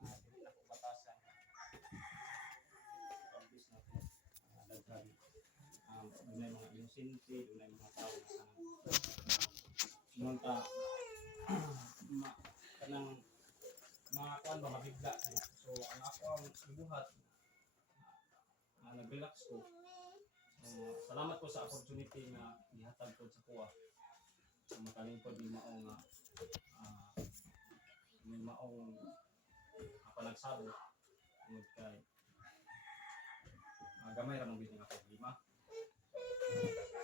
dili na ko batasan pambis na ko daghan dunay mga inosente, dunay mga tao na kanang kanang mga kuan ba mabigla. So ang ako ang gibuhat nag-relax ko. Salamat po sa opportunity nga gihatag ko sa kuha. Makalingkod ni maong may maong panagsabot tungod kay gamay ra mong bilang ako lima.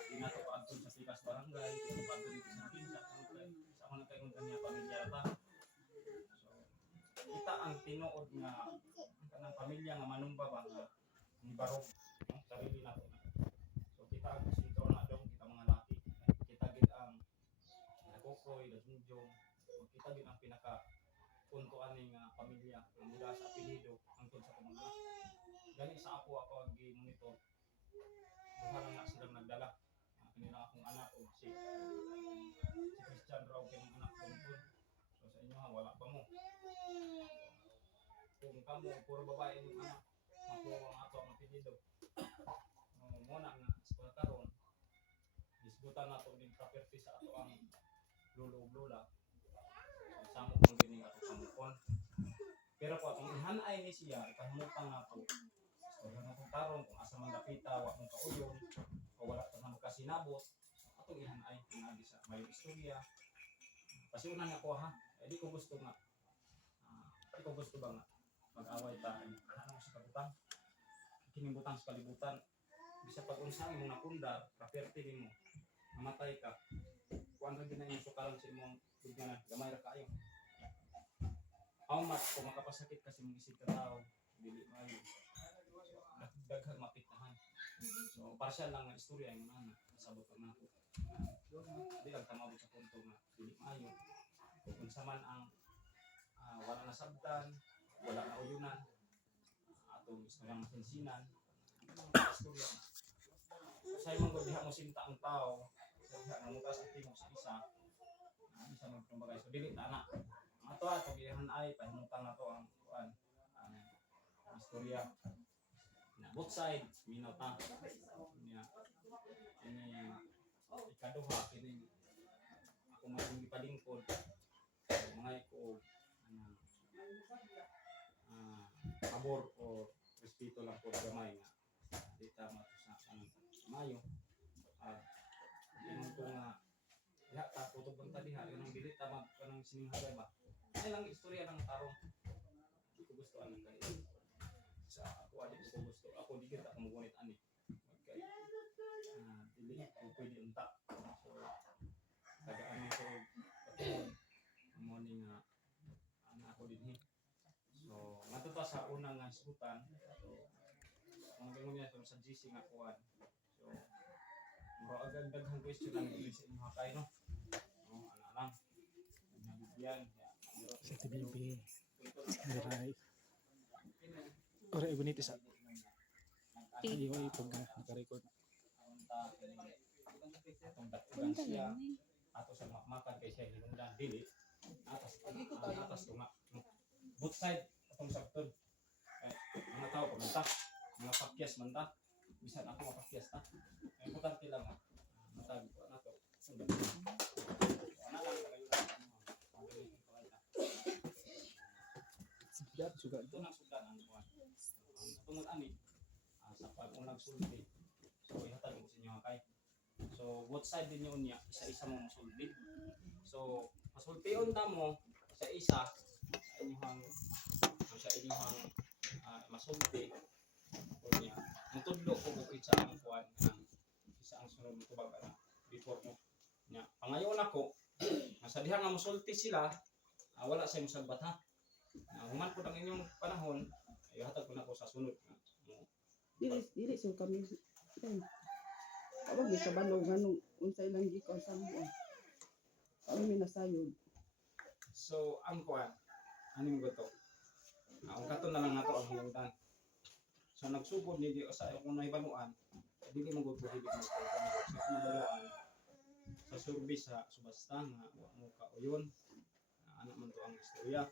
Di na to paadtod sa Pikas Barangay, di na paadtod dito sa Pinsa, sa ako nagkaingon kanya pamilya ba. So kita ang tinuod nga kanang pamilya nga manumba ba nga ni barog sarili nato na. So kita ang sinto na dong kita mga laki. Kita gid ang nakokoy, dagunjong. Kita gid ang pinaka punto ani nga pamilya nga mula sa apelyido hangtod sa pamilya. Gani sa ako ang gi-monitor. Duha lang na silang nagdala. Kanina akong anak o si Christian raw kay mga anak ko. So sa inyo wala pa mo. Kung kamo puro babae yung anak, makuha ang ato ang apelyido. Muna nga sa karon isgutan nato din property sa ato ang lolo ug lola. Samo kung gining ato pamukon. Pero kung atong ihanay ni siya, ipahimutang nato. So natong karon kung asa man dapita wa mong kauyon o wala pa man kasinabot, atong ihanay pinagi sa may istorya. Pasiunan ako ha. Di ko gusto nga. Di ko gusto ba nga mag-away ta ano sa kabutang. Kinibutang sa kalibutan. Bisa pag unsa imong napundar, property nimo. Mamatay ka. Kuan ra ginay imong sukalan sa imong dugnanan, gamay ra kaayo. How much kung makapasakit kasi mong isig ka tao, dili maayo. Daghang mapitahan. So partial lang nga istorya yung ana nasabot lang nako. Di lang tamabot sa punto nga dili maayo. Kung unsa man ang wala nasabtan, wala na uyunan, atong istoryang masinsinan, istorya. Sa imong diha mo sinta ang tao, sa diha namutas ang tingog sa isa. Isa man kumbagay so dili ta na. Ang ato atong gihan ay pahimutang nato ang kuan ang istorya. Na both side minaw ta. Niya ini ikaduha kini ako maging gipalingkod mga ko pabor o respeto lang po gamay nga di tama sa mayo ingon ko nga diha ta tutog bang diha kanang dili tama kanang sininghalay ba ay lang istorya ng tarong di ko gusto ano kay sa ako di ko gusto ako di kita ako magunit ani kay dili ko pwede unta so tagaan ko mo ni nga ang ako dinhi. So matuto sa unang nga isgutan. So ang gingon niya sa GC nga kuan. So mura agad daghang question ang dili sa inyo kay no. Ana lang. Nabigyan sa TBB. Diray. Ora ibunitis sa. Iyo ay pag naka-record. Atong daghan siya ato sa makan kay siya hinungdan dili atas tunga both side atong sabton mga tao pumunta mga pakyas man ta bisan ako mapakyas ta importante lang matag ko na to ana lang Sugat sugat ito nang sudan ang kuan tungod ani sa pag-unang sulti so ihatag mo sa inyo kay so both side din yun niya isa-isa mo masulti so masultiun ta mo isa-isa sa inyong masulti o niya mutudlo ko kung isa ang kuwan isa ang sunod mo tubag na before mo niya pangayon ako sa diha nga masulti sila wala sa imong sagbat ha human po ang inyong panahon ay hatag ko na ko sa sunod dili so kami awag sa balong ganung unsay lang gikaw sa mo kami nasayod so ang kuwan aning goto ang kato na lang nato ang hinungdan so nagsugod ni di sa kung nahibaluan dili mo gud pwede mo sa nahibaluan sa survey sa subasta nga wa mo kauyon ana man to ang istorya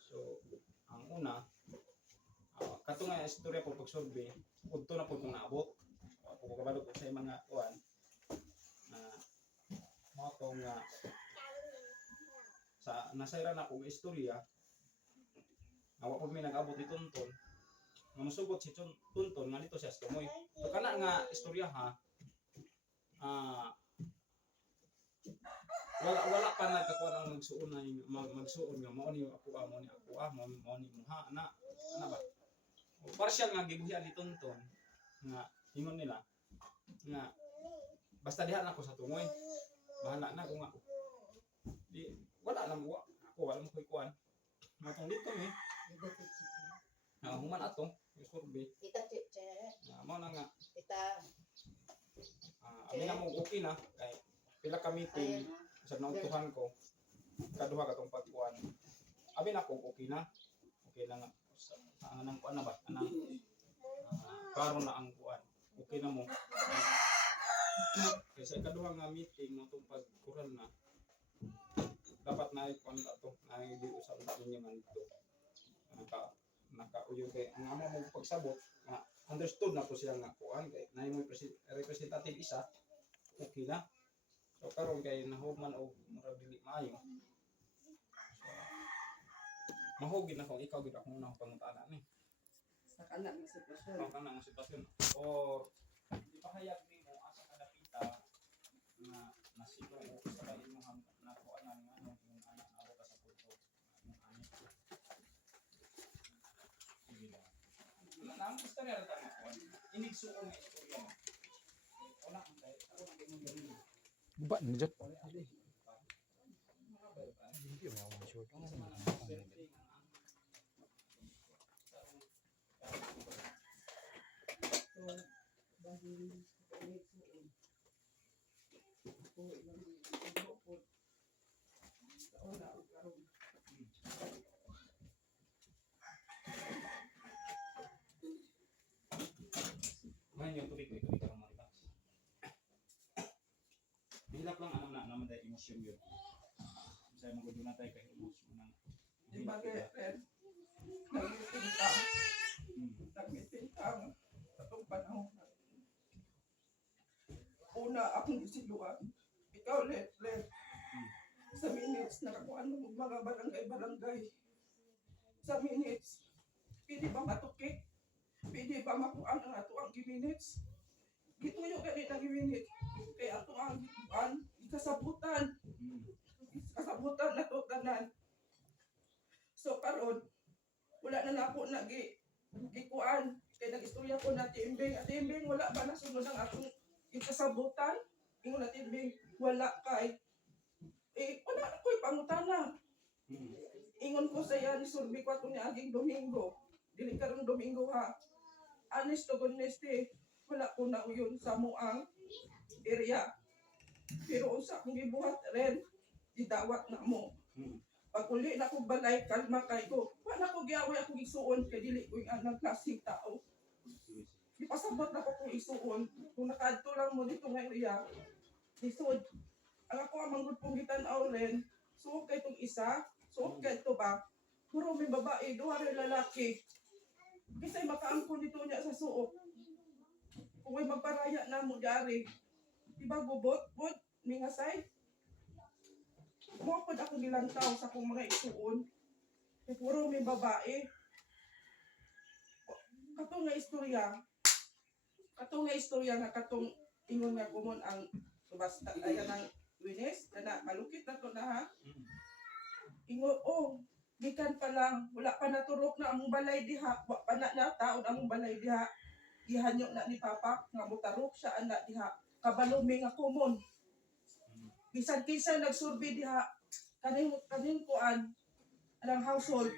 so Ang una, kato nga istorya po pagsurvey, udto na po kung naabot. Kung kabalo ko sa mga kuan, mga to nga sa nasayra na kong istorya, awa po may nag-abot ni Tonton, nga masugot si Tonton nga dito siya sa Tumoy. So kana nga istorya ha, wala pa nagkakuha ng magsuon na magsuon nga mao ni ako mo ni ako mo ni muha na ba partial nga gibuhian ni Tonton nga ingon nila nga basta diha na ako sa Tungoy bahala na ko nga di wala lang ako wala mo koy kuan matong dito ni human ato survey Tita Chiche. mao na nga Tita. abi na mo okay na kay pila ka meeting Ayun. sa nautuhan ko kaduha katong pagkuan abi na ko okay na nga sa anang kuan na ba anang klaro na ang kuan okay na mo kay sa ikaduha nga meeting mo tong pagkural na dapat na kuan ato na di usab ninyo man dito nakauyo kay ang amo mo pagsabot nga understood na ko siya nga kuan kay nay mo representative isa okay na. So karon kay nahugman og murag dili maayo. So mahugid na ko ikaw gid ako na pangutana ni. Sa kanak na sitwasyon. Ang kanang sitwasyon or ipahayag nimo asa ka dapita na nasilong o sa imong na kuanan nga ano yung anak na ka sa punto yung ani. Sige lang. Wala na ang istorya ra ta mo. Inigsuon nga istorya mo. Wala ang tayo. Ako ang imong galing. Ba na dyan. So, dahil nagsuon. Ako ilang ibukod. Sa una o karon. Ngayon yung tubig ko karong relax. Hilap lang alam na naman tayo emosyon yun. Saya mo guduna tayo kay emosyon ng Di ba kaya, Red? Nag-meeting ka. Nag-meeting ka sa itong panahon. Una, akong isiluan. Ikaw, Red. Sa minutes, nakakuha mo mga barangay-barangay. Sa minutes, pwede ba matukik? Pwede ba makuha ng ato ang minutes? Gituyo ganit ang minutes. Kaya ato ang ikasabutan. Kasabutan na to tanan. So karon wala na nako gikuan kay nag-istorya ko na timbing at timbing wala ba nasunod ang akong ikasabutan ingon na timbing wala kay wala na ko'y pangutana ingon ko sa iya ni survey ko atong niaging Domingo dili karong Domingo ha honest to goodness wala ko na uyon sa muang area pero unsa akong gibuhat ren idawat na mo. Pag uli na ko balay, kalma kay ko. Wala ko giyaway ako isuon kay dili ko yung anang klaseng tao. Ipasabot na ko kung isuon. Kung nakaadto lang mo dito nga area, isod. Ang ako ang manggod pong gitanaw rin, suok kay itong isa, suok kay ito ba? Puro may babae, duha rin lalaki. Kisa'y makaangkon dito niya sa suok. Kung may magparaya na mo diyari, diba gubot, mga side? Mo pod ako gilantaw sa akong mga isuon. Kay puro may babae. Katong nga istorya nga katong ingon nga kumon ang subasta ayan ang Wines na malukit na to na ha. Ingon gikan pa lang wala pa naturok na among balay diha, wa pa na taon among balay diha. Gihanyo na ni Papa nga mutarok siya ana diha. Kabalo mi nga kumon. Bisan kinsa nagsurvey diha kaning kuan anang household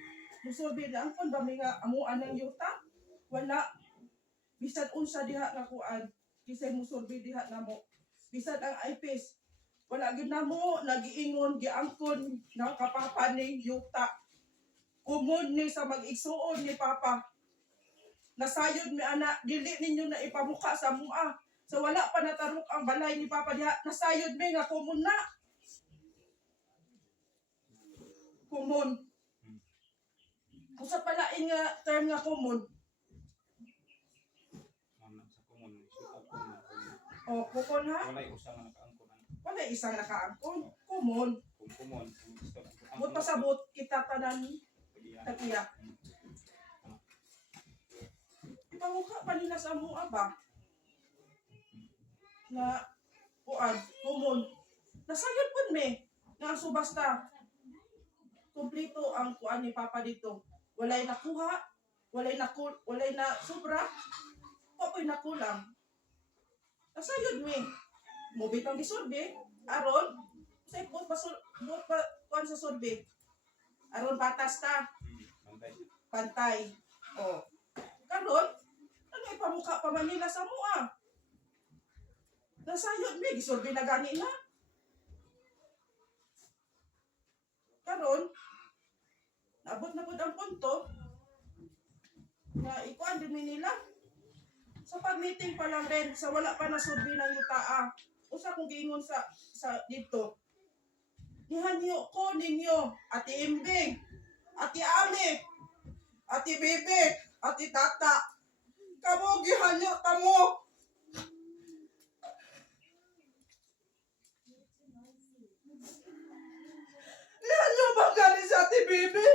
musurvey na ang ba mi nga amo anang yuta wala bisan unsa diha nga kuan kinsa musurvey diha namo bisan ang IPS wala gyud namo nagiingon giangkon nga kapapa ning yuta kumod ni sa mag-igsuon ni Papa nasayod mi ana dili ninyo na ipamuka sa mua. So wala pa natarok ang balay ni Papa diha. Nasayod mi nga kumon na. Kumon. Unsa pala nga term nga common? Ano sa common, sukat common. O, common ha? Wala yung usa nga nakaangkon ang Wala isang nakaangkon. Common. kung common. Kung gusto ang butang But pasabot kita tanan Pag-iyan. tag-iya. Ipamukha pa nila sa mua ba? Na kuan, common. Nasayod pun me. Nga subasta. Kompleto ang kuan ni Papa dito. Walay nakuha, walay na sobra, papoy nakulang. Nasayod me. Mobit ang disorbe, aron say bot pa kuan sa sorbe. Aron batas ta, Bantay. pantay. O. Karon, ano ipamukha pa man nila sa mua? Nasayod me, disorbe na gani na. Karon, naabot na po ang punto na ikuan din nila. Sa pag-meeting pa lang rin, sa wala pa na survey ng yutaa, usa kong giingon sa dito. Nihanyo ko ninyo, Ate Imbing, Ate Ami, Ate Bebe, Ate Tata. Kamo gihanyo tamo. Nihanyo ba gani sa Ate Bebe?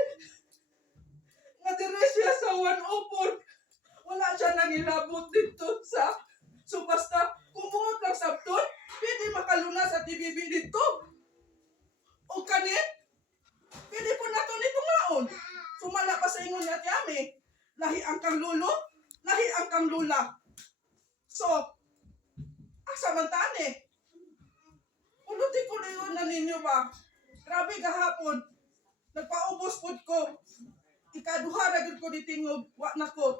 Nga dire siya sa 104. Wala siya nangilabot dito sa basta kumuot lang sabton, pwede makalunas sa TVB dito. O kanit, pwede po nato ni tumaon. Sumala pa sa ingon ni Ate Ami. Lahi ang kang lulo, lahi ang kang lula. So, asa man tani? Uluti ko na ninyo ba? Grabe gahapon. Nagpaubos pod ko. Ikaduha na gud ko ditingog, wa na ko.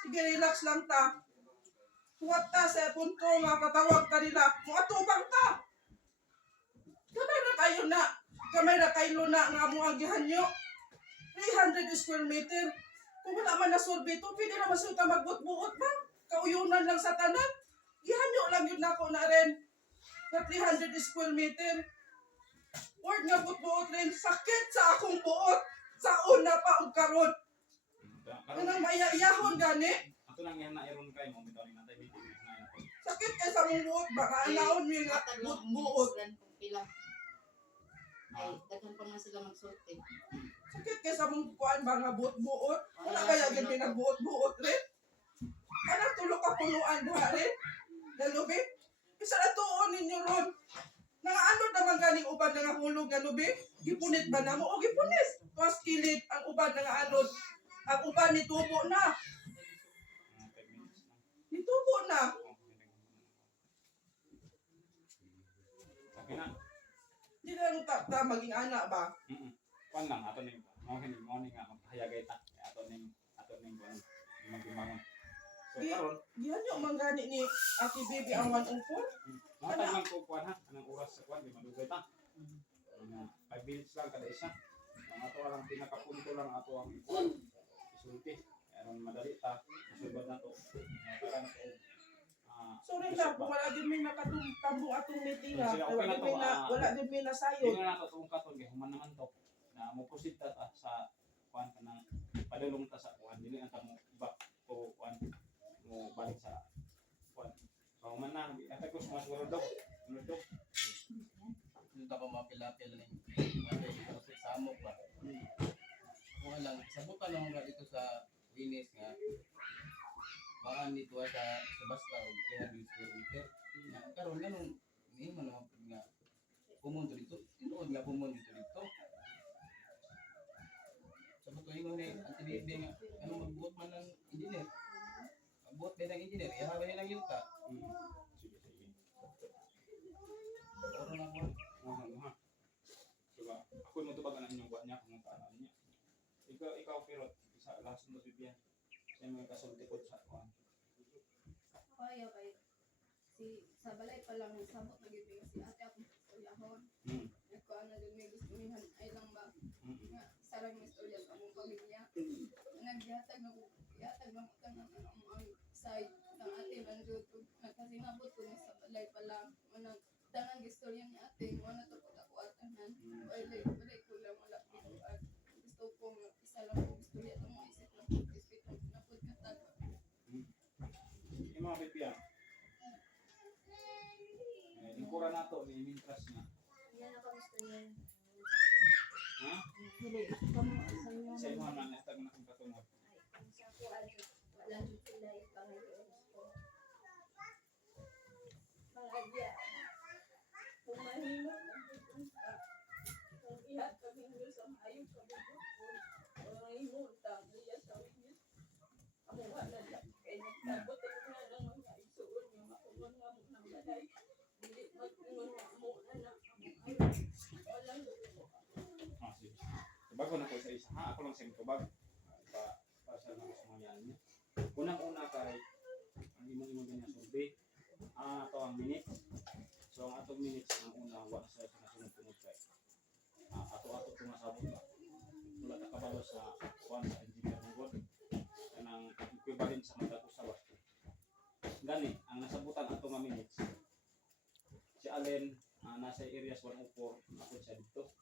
Sige, relax lang ta. Huwag ta sa punto nga patawag ka nila. Muatubang ta. Kamay na kayo na. Kamay na kayo na nga mo ang gihanyo. 300 square meter. Kung wala man na sorbito, pwede naman siya magbut-buot ba? Kauyunan lang sa tanan. Gihanyo lang yun ako na rin. Na 300 square meter. Word nga but-buot rin. Sakit sa akong buot. Sa una pa ang karon. Kanang maya-iyahon gani. Ato lang yan na iron kay mo bitaw ni natay meeting na yan. Sakit kay sa mong buot. Baka anaon mo nga but-buot. Pila. Ay, daghan pa nga sila magsorte. Sakit kay sa mong kuan ba nga buot-buot. Wala kaya gid pinagbuot-buot rin. Kanang tulo ka punuan duha rin. Nalubi. Isa na tuon ninyo ron. Nangaano naman galing uban nga hulog nga lubi? Gipunit ba na mo? O gipunit. Tuwas kilit ang uban nga anod. Ang uban nitubo na. Mga 5 minutes lang. Nitubo na. Okay na. Di na nung ta maging anak ba? Kuan lang ato ning morning nga maghayagay ta. Ato ning kuan magbangon. So karon, Diyan yung manggani ni Ate Baby ang 104. matay man ko kuan ha, anong oras sa kuan di madugay ta. 5 minutes lang kada isa. Ang ato lang pinakapunto lang ato ang kuan. Isulti. Aron madali ta. Isubad na to. Para na to. Sorry lang, kung wala din may nakatambong atong meeting ha. Sige, okay na to, Wala din may Hindi nasayod. na nato itong katon kaya human naman to na mo proceed ta sa kuan ka ng padulong ta sa kuan dili ang tamo back to kuan mo balik sa kuan so human na ata ko mas wala daw ano daw Dito ako mapilapil na yung samok ba. Kung lang, sabutan lang nga dito sa linis nga. Baka nito sa basta o 300 square meter. Karon ganun, hindi mo naman nga pumunto dito. Tinuod nga pumunto dito. Sabuto yung ni Ate Bibi nga, ano magbuot man ng engineer. Magbuot ba ng engineer, ihabay lang yuta. sige sige Oro na mo. ha diba ako mo tubag ang inyong kuan niya kung paano niya ikaw pero isa last mo bibiyan sa mga kasulti ko sa kuan Kaya sa balay pa lang sabot na gid si ate ako istoryahan. Ako ana din may gusto nihan ay lang ba nga sarang istorya sa among pamilya. Naghatag na ko yatag na ko tanang ang side ng ate man jud nagkasinabot ko ni sa balay pa lang manang tanang istorya ni ate mo na to ko atanan. Balay ko lang wala ko gusto ko isa lang ko istorya mo mga pipian. Lingkuran nato ni Mintras nga. Yan ako gusto niya. Ha? Dili, kamo sa inyo. Sa imo man nastag na kung katungod. Ay, ang sa ko ano, wala jud sila ipangayon ko. Mga diya. Kung mahimo ang pupunta, kung ihat kami mo sa hayop kami bukod, kung mahimo tang diya sa winis. Amo wala lang kay nagtabot ako na lang mga isuon nga makuha nga mo nang balay. Dili mag-ingon nga mo anak ay walang ko. Ah, sige. Bago na ko sa isa. Ha, ako lang sa tubag. Para sa mga sumayan niya. Unang-una kay ang imong ganyan survey. Ito ang minutes. So ang atong minutes ang una wa sa nasunod-tunod kay. Ato-ato tumasabot ba. Wala ta kabalo sa kuan sa engineer ng god. Kanang equivalent sa mga usawa. Gani ang nasabutan ato nga minutes. Si Allen nasa areas 104 ako siya dito.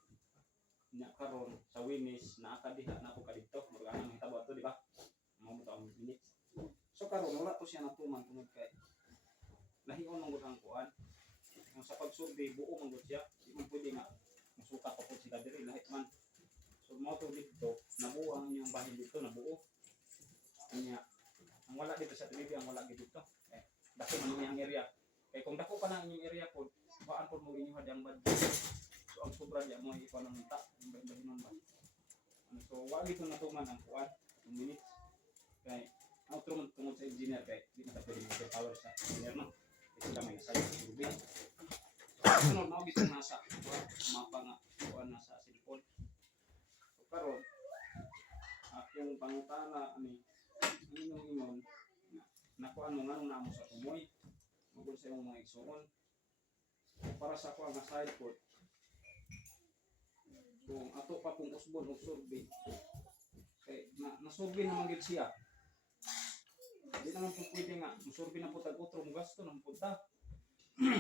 Nya karon sa Winis naa ka diha na ako kadto murag anang hitabo ato di ba mao to ang minutes so karon wala to siya natuman tungod kay lahion man gud ang kuan ang sa pagsurvey buo man gud siya di man pwede nga musukat pa pud sila diri lahi man so mao to dito nabuo ang inyong bahin dito nabuo nya ang wala dito sa TV ang wala dito dako man ang area kay kung dako pa na inyong area pod waan pod mo inyong hadang budget. So ang sobra diya mo ipanamita ang bahinon ba. So wali ko natuman ang kuan 2 minutes. Kay ang tungod sa engineer kay di na pwede mo power sa engineer no. Kasi kami sa tubig. Sunod mo bitong nasa mapa nga kuan nasa cellphone. So karon akong pangutana ani inyong nakuan mo nganong namo sa tumoy. Magul sa imong mga igsoon. Para sa kuan nga side port kung ato pa kung usbon og survey kay na-survey naman gid siya di naman po pwede nga survey na po tag-utro mo gasto nang punta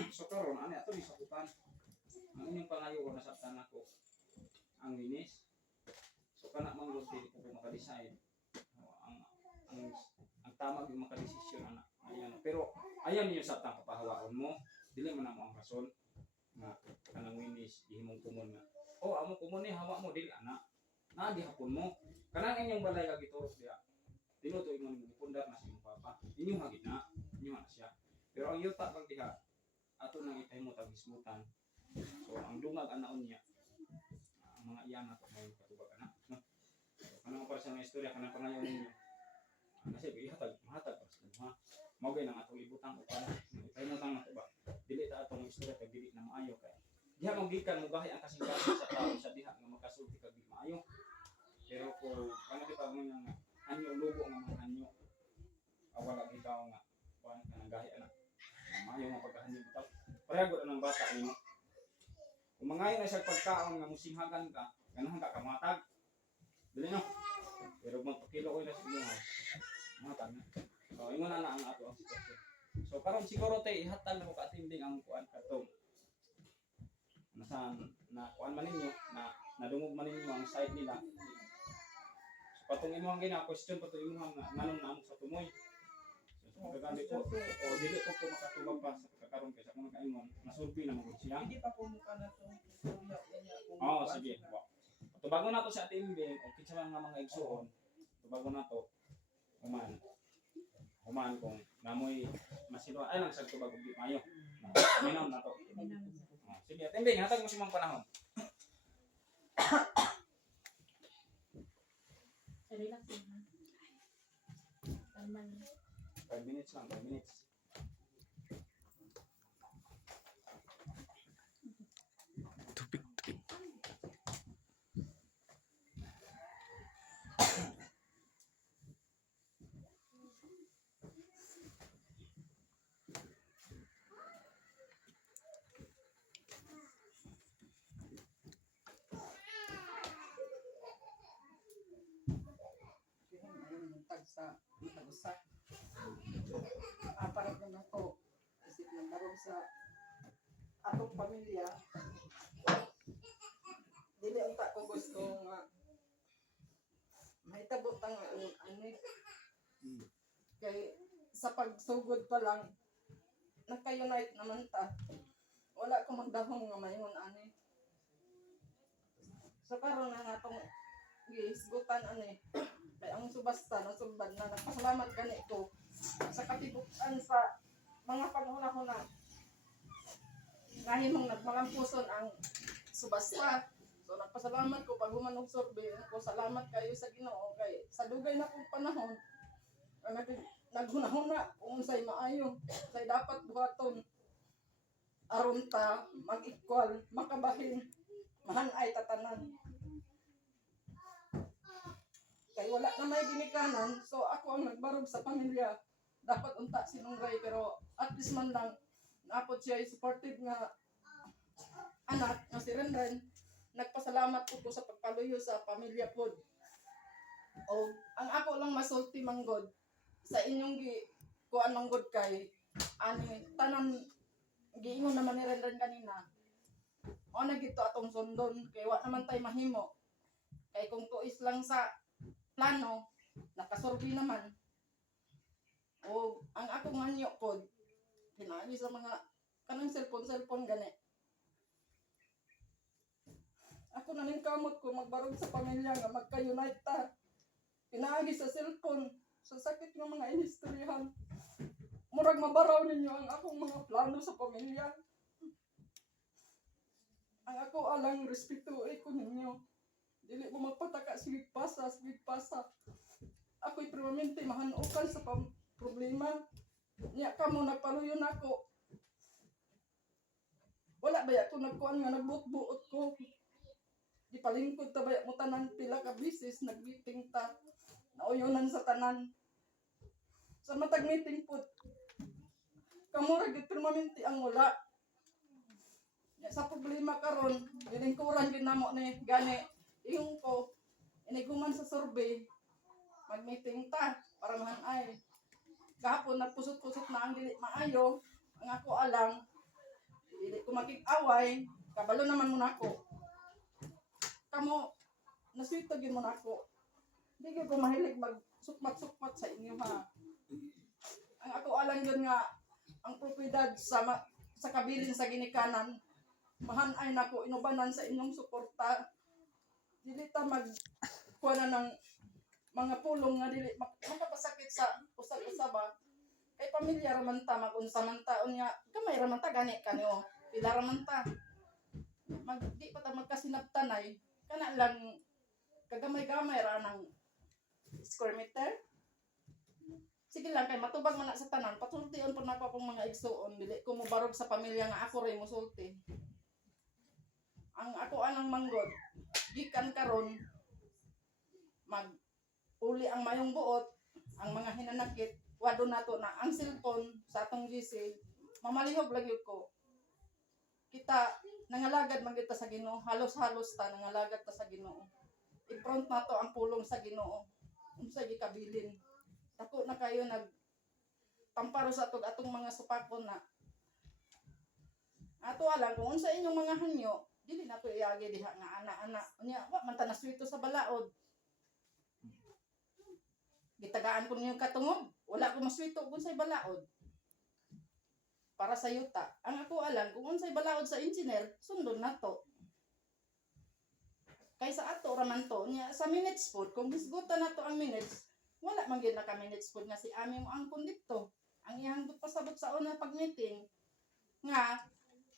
so karon ani ato di sakutan ang inyong pangayo ko nasabtan ako ang linis so kana man gud di ko maka-decide ang tama gyud maka-desisyon ana ayan pero ayan niyo sabtang papahawaon mo dili man namo ang rason nga kanang linis ihimong kumon nga oh amo kumo ni hawa mo dili ana na gihapon mo kanang inyong balay ka giturok diha dino to imong gipundar na si imong papa inyo hagit na inyo na siya pero ang yuta pag diha ato nang itay mo tag ismutan so ang dungag anaon niya ang mga iyan ato may katubag ana no so kanang para sa mga istorya kanang pangayon ninyo kasi ihatag mahatag para sa ha mao gay nang atong ibutang o para itay mo tang nato ba dili ta atong istorya kay dili na maayo kay diha magikan mo gahi ang kasing-kasing sa tao sa diha nga makasulti kag di maayo. Pero kung ano di pa mo nga anyo lugo nga mga anyo wala bitaw nga kuan kanang gahi ana. Maayo nga pagkahanyo bitaw. Pareha gud anang bata nimo. Kung mangayo na siya pagkaon nga musinghagan ka, ganahan ka kamatag. Dili no. Pero magpakilo ko na sa inyo. Matag na. So ingon na ang ato ang sitwasyon. So karon siguro tay ihatag na ko ka-attending ang kuan katong na kuan man ninyo na nadungog man ninyo ang side nila so patong imo ang gina-question patong imo nga nganong namo sa tumoy so magagamit ko o dili ko makatubag pa sa pagkakaroon kaysa kung nakaingon nasulpi na magud siya Hindi pa pumuka na to istorya niya kung oo sige tubago na to sa attending o kinsa nga mga igsuon tubago na to human kung namoy masilwa ay lang sa tubag ug di mayo minom na to. Sige, attending, hatag mo si mong panahon. Relax lang. Tama na. 5 minutes lang, 5 minutes. Tubig. sa usa. Para na to isip ng daron sa atong pamilya. Dili unta ko gusto nga mahitabo tang ani kay sa pagsugod pa lang, nagka-unite naman ta. Wala ko magdahong nga mayon ani. So karon na natong giisgutan ani. Kay ang subasta nasubad na nagpasalamat gani ko sa katibukan sa mga panghuna-huna. Nahimong nagmalampuson ang subasta. So nagpasalamat ko pag human og survey ko, salamat kayo sa Ginoo kay sa dugay na kong panahon naghunahuna kung unsay maayo, say dapat buhaton aron ta mag-equal, makabahin, mahanay tatanan. Kay wala na may ginikanan, so ako ang nagbarog sa pamilya. Dapat unta sinungray pero at least man lang naapod siya supportive nga anak nga si Renren. Nagpasalamat ko sa pagpaluyo sa pamilya pod. O ang ako lang masulti manggod sa inyong kuan manggod kay ani tanan giingon naman ni Renren kanina. O na gito atong sundon kay wa naman tay mahimo. Kay kung tuis lang sa plano nakasurvey naman. O ang ako manyo pod pinaagi sa mga kanang cellphone gani. Ako na ning kamot ko magbarog sa pamilya nga magka-unite ta. Pinaagi sa cellphone, sa sakit ng mga inistoryahan. Murag mabaraw ninyo ang akong mga plano sa pamilya. Ang ako alang respetuoy ko ninyo. Dili mo magpataka sige pasa. Ako'y permanente mahanukan sa problema. Niya ka mo nagpaluyon ako. Wala ba ako nagkuhan nga nagbuot-buot ko. Di palingkod ta ba mo tanan pila ka bisis nag-meeting ta. Nauyonan sa tanan. Sa matag meeting pud. Kamura gid permanente ang wala. Sa problema karon, giningkuran gid namo ni gani iyong ko iniguman sa survey. Mag-meeting ta para mahanay. Gahapon nagpusot-pusot na ang dili maayo. Ang ako alang dili ko makig-away, kabalo naman mo nako. Kamo naswito gyud mo nako. Di ko mahilig magsukmat-sukmat sa inyo ha. Ang ako alang yun nga ang propiedad sa kabilin sa ginikanan. Mahanay nako inubanan sa inyong suporta. Dili ta magkuha ng mga pulong nga dili makapasakit sa usab-usaba. Kay pamilya raman ta magunsa man ta unya gamay raman ta gani kanyo. Pila raman ta. Di pa ta magkasinabtanay. Kana lang kagamay-gamay ra ng square meter. Sige lang kay matubag man na sa tanan, pasultiun po nako akong mga igsuon, dili ko mobarog sa pamilya nga ako ray mosulti. Ang ako anang manggod, gikan karon mag uli ang mayong buot, ang mga hinanakit, wado nato na ang cellphone sa atong GC, mamalihog lagi ko. Kita nangalagad man kita sa Ginoo, halos-halos ta nangalagad ta sa Ginoo. I-front nato ang pulong sa Ginoo. Unsa gikabilin. Dako na kayo nagpamparo sa atong mga supakon na. Ato alang kung unsa inyong mga hanyo, dili nato iagi diha nga ana-ana. Unya wa man ta naswito sa balaod. Gitagaan ko niyo katungod, wala ko maswito kung unsay balaod. Para sa yuta. Ang ako alam, kung unsay balaod sa engineer, sundon na to. Kaysa ato raman to, niya, sa minutes food, kung hisgutan na to ang minutes, wala man gid naka minutes food nga si ami mo angkon dito. Ang iyang pasabot sa una pag meeting, nga,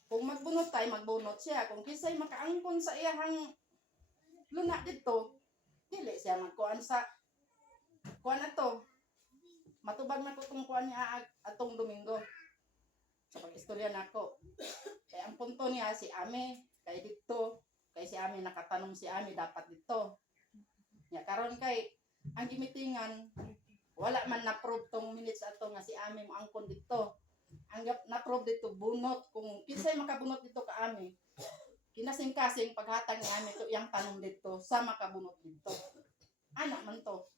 kung magbunot tayo, magbunot siya. Kung kisay makaangkon sa iyang luna dito, dili siya magkuhan sa, kuhan na to. Matubag na ko itong kuhan niya atong Domingo. Sa pag-istorya nako. Kaya ang punto niya si Ami kay dito, kay si Ami nakatanong si Ami dapat dito. Ya karon kay ang gimitingan wala man na-prove tong minutes ato nga si Ami mo angkon dito. Ang na-prove dito bunot kung kinsay makabunot dito ka Ami. Kinasing-kasing paghatag ni Ami to iyang tanong dito sa makabunot dito. Ana man to.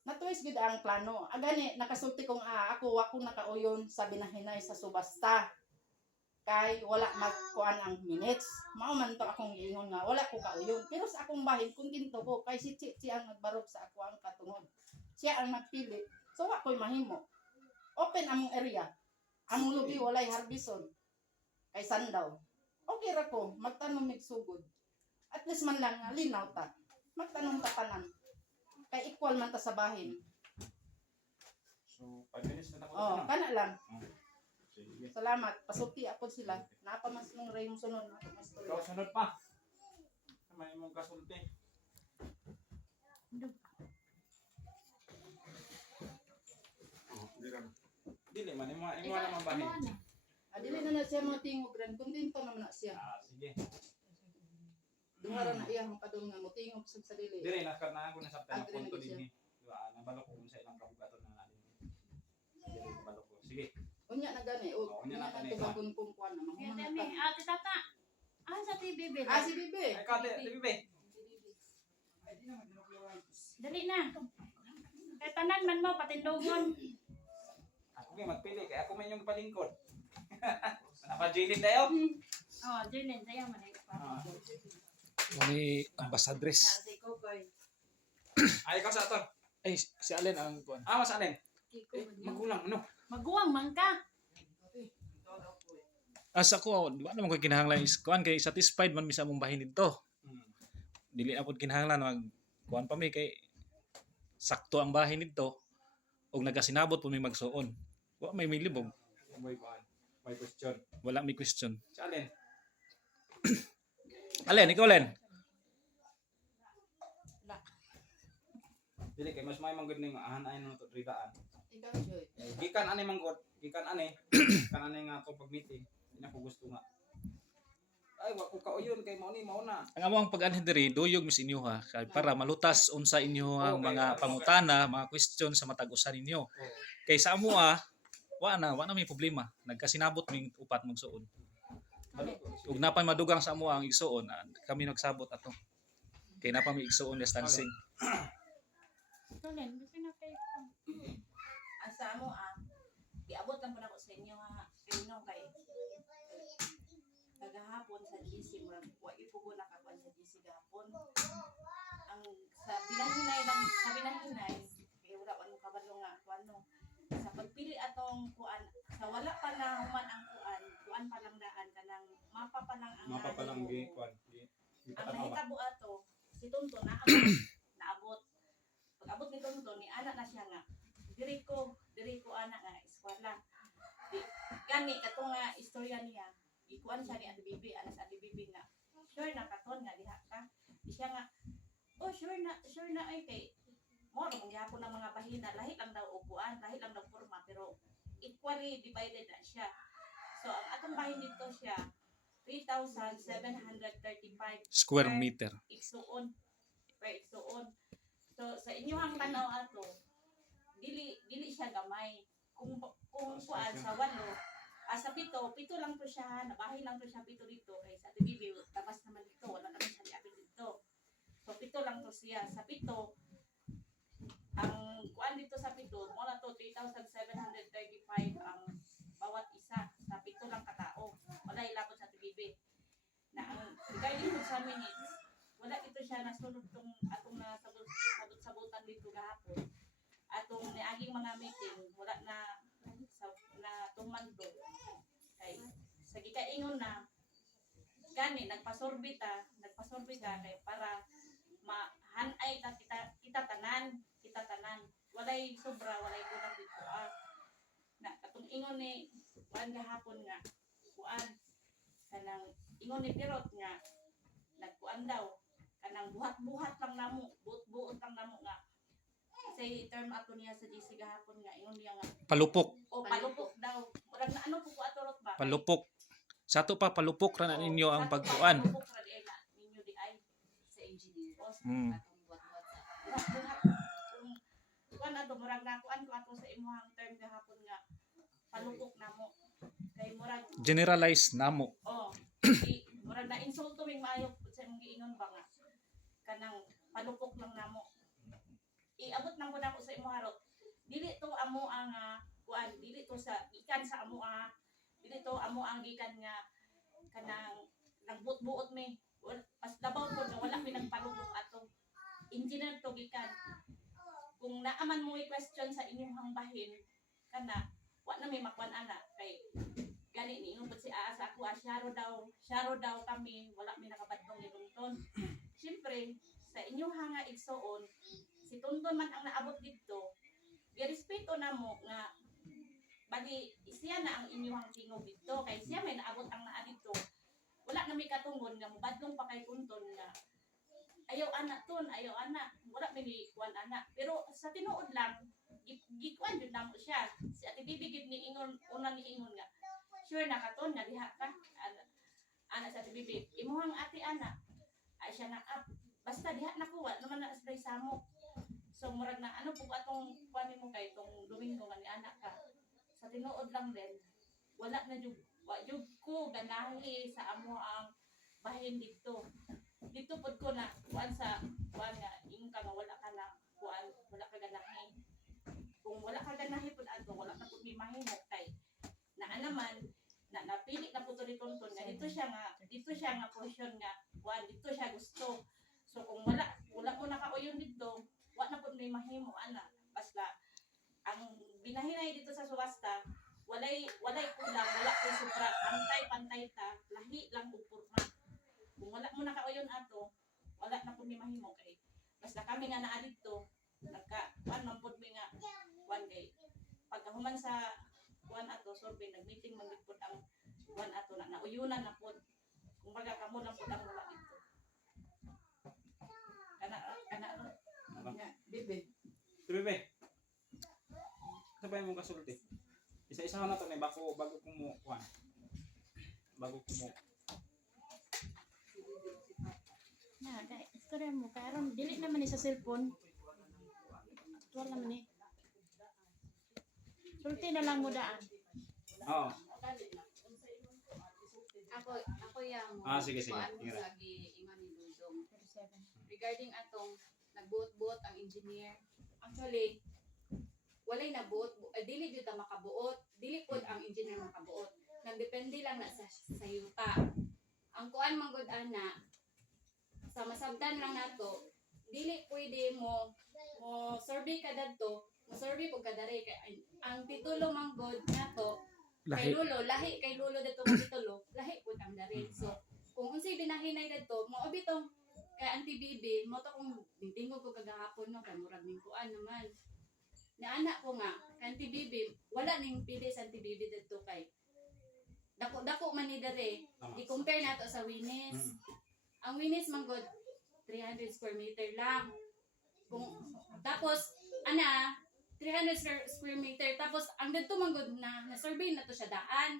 Natuwis gid ang plano. Agani nakasulti kong ako nakauyon sa binahinay sa subasta. Kay wala magkuan ang minutes. Mao man to akong giingon nga wala ko kauyon. Pero sa akong bahin kontento ko kay si Chichi ang nagbarog sa ako ang katungod. Siya ang nagpili So wa ko'y mahimo. Open among area. Among lubi walay harbison. Kay sandaw. Okay ra ko magtanom mig sugod. At least man lang linaw ta. Magtanom ta tanan. Kay equal man ta sa bahin. So, 5 minutes na ako. Oh, kana lang. Sige. Salamat. Pasuti ako sila. Napamas nung ray mo sunod na mas Ikaw, sunod pa. May mong kasulti. Dili man, imo naman bahin. Adili na siya mga tingog ran. Kontento naman na siya. Sige. Duhara na iya ang padung nga mo tingog sa dili. Dire na ko na sa Ah, dire punto na din ni. Nabalo ko sa ilang kabugaton na natin. Dire nabalo ko. Sige. Unya na gani. Oh, unya Unya na na gani. tubagon kung kuan na Kaya mga dami, ate tata. Ah, sa TV, Bebe. Ah, si Bibi. Ay, kate, bibi. Dali na. Kaya tanan man mo, patindogon. Ako kay magpili kay ako man yung palingkod. Naka-jilid tayo. Oh, Jerlyn, tayo man. Ni ambasadres. Si Kokoy. Ay, ikaw sa aton. Ay, si Allen ang kuan. Mas alin? Magulang, ano? Maguwang man ka. Asa ko, di ba naman ko kinahanglan is kuan kay satisfied man mi sa among bahin dito. Dili na pud kinahanglan mag kuan pa mi kay sakto ang bahin dito og nagasinabot pud mi magsuon. Wa may milibog, May kuan. May question. wala may question. Sa alin? Allen, ikaw Allen. Dili kay mas may manggod ning ahan-ahan no to tridaan. Ikaw, Joy. Gikan ani manggod, gikan ani nga to pag-meeting. Ina ko gusto nga. Ay, wa ko kauyon kay mao ni mao na. Ang among pag-anhin diri duyog mis inyo ha kay para malutas unsa inyo ang Okay, mga okay. pangutana, mga question sa matag usa ninyo. Kay sa amo wa na may problema. Nagkasinabot ming upat magsuon. Ug napay madugang sa amo ang igsuon, kami nagsabot ato. Kay napa may igsuon distancing. Jerlyn, gusto na kayo. Asa mo giabot lang po na ko sa inyo nga kay kagahapon sa GC murag wa ipugo na kakuan sa GC gahapon. Ang sa binahinay kay wala man kabalo nga kuano. Sa pagpili atong kuan sa wala pa na human ang kuan pa lang daan kanang mapa pa lang ang Mapa pa lang gi kuan. ang Gipatanaw. nahitabo ato si Tonto naabot. Pag-abot ni Tonto ni anak na siya nga diri ko anak nga eskwela. Gani katong nga istorya niya ikuan siya ni Ate Bibi, alas Ate Bibi nga sure na katon nga diha ka. Di siya nga oh sure na ay kay mo ra mong gihapon ng mga bahina lahi lang daw upuan, lahi lang daw porma pero equally divided na siya. So ang atong bahin dito siya 3,735 Square meter. igsuon per igsuon. So sa inyong tanaw ato dili siya gamay kung kuan sa walo sa pito lang to siya nabahay lang to siya pito dito kay sa TV labas naman dito wala naman siya diapit dito. So pito lang to siya sa pito ang kuan dito sa pito mo na to 3,735 ang bawat isa sa pito lang katao wala ilabot sa TV na ang regarding sa minutes wala ito siya nasunod tong atong sabot-sabutan dito gahapon atong niaging mga meeting wala na tumando kay sa gikaingon na gani nagpasorbi ka kay para mahanay ta kita tanan walay sobra walay kulang dito na katong ingon ni kuan gahapon nga kuan kanang ingon ni Pirot nga nagkuan daw kanang buhat-buhat lang namo buot lang namo nga say term ato niya sa GC gahapon nga ingon niya nga Palupok, o palupok daw murag na ano po ato rot ba palupok. Sa ato pa palupok ra na ninyo ang pagkuan. palupok ra di ay na ninyo di ay Sa engineer. o Mm. atong buhat-buhat kuan ato murag na kuan ko ato sa imuhang term gahapon nga palupok namo kay murag Generalize namo. murag na insulto wing maayo sa imong giingon ba nga kanang palupok lang namo iabot nang ko nako sa imong harot dili to amo ang kuan dili to sa ikan sa amo dili to amo ang gikan nga kanang nagbut-buot mi pas labaw ko na wala mi nagpalupok ato engineer to gikan kung kung naaman mo i-question sa inyong bahin kana wa na may makuan ana kay gani ni ingon si sa ako syaro daw kami wala mi nakabadtong ni Tonton. Siyempre sa inyong nga igsuon si Tonton man ang naabot didto girespeto namo nga bali siya na ang inyong tingog didto kay siya may naabot ang naa didto wala na may katungod nga mobadlong pa kay Tonton nga ayaw anak ton ayaw anak wala may kuan anak pero sa tinuod lang gikuan jud namo siya si Ate Bibi gid ni ingon una ni ingon nga sure na katon nga diha ka ana sa Ate Bibi imuhang ate ana ay siya na basta diha na ko wala naman na sa samok so murag na ano pug atong kuan mo kay tong Domingo nga ni anak ka sa tinuod lang din wala na jud wa jud ko ganahi sa amo ang bahin dito pud ko na kuan sa kuan nga ingon ka nga wala ka na kuan wala ka ganahi kung wala ka ganahi pud ato wala ka pud mi mahimo kay naa naman na napili na pud ni Tonton nga dito siya nga portion nga kuan dito siya gusto so kung wala mo nakauyon dito wa na pud mi mahimo ana basta ang binahinay dito sa subasta walay kulang wala kay sobra pantay ta lahi lang ug porma kung wala mo nakauyon ato wala na pud mi mahimo kay basta kami nga naa dito nagka kuan man pud mi nga kuan kay pagkahuman sa kuan ato survey nag-meeting man gid pud ang kuan ato na nauyunan na pud kung baga kamo lang pud ang wala dito kana Bibi. Bebe. Sabay mo kasulti. Isa-isa na to ni bago ko mo kuan. Bago ko mo. Na, kay istorya mo karon dili naman ni sa cellphone. Actual naman ni. Sulti na lang mo daan. Oo. Ako yang mo. Sige. Kuan mo Tingnan. sa giingon ni Dudong. Regarding atong nagbuot-buot ang engineer. Actually, walay nabuot, dili jud ta makabuot, dili pod ang engineer makabuot. Nagdepende lang na sa yuta. Ang kuan man gud ana sa masabtan lang nato, dili pwede mo survey kada to, mo survey pud kada re kay ang titulo man gud nato kay lulo, lahi kay lulo dito mo titulo, lahi pud ang dari. So, kung unsay binahinay dito, mo bitong kay Auntie Bibi, mo to kung tingog ko kagahapon no kay murag ning kuan naman. Na anak ko nga, kay Auntie Bibi, wala ning pili sa Auntie Bibi dito kay dako man ni dere. I-compare nato sa Winis. Ang Winis man gud 300 square meter lang. Kung tapos 300 square meter tapos ang dito man gud na survey na to siya daan.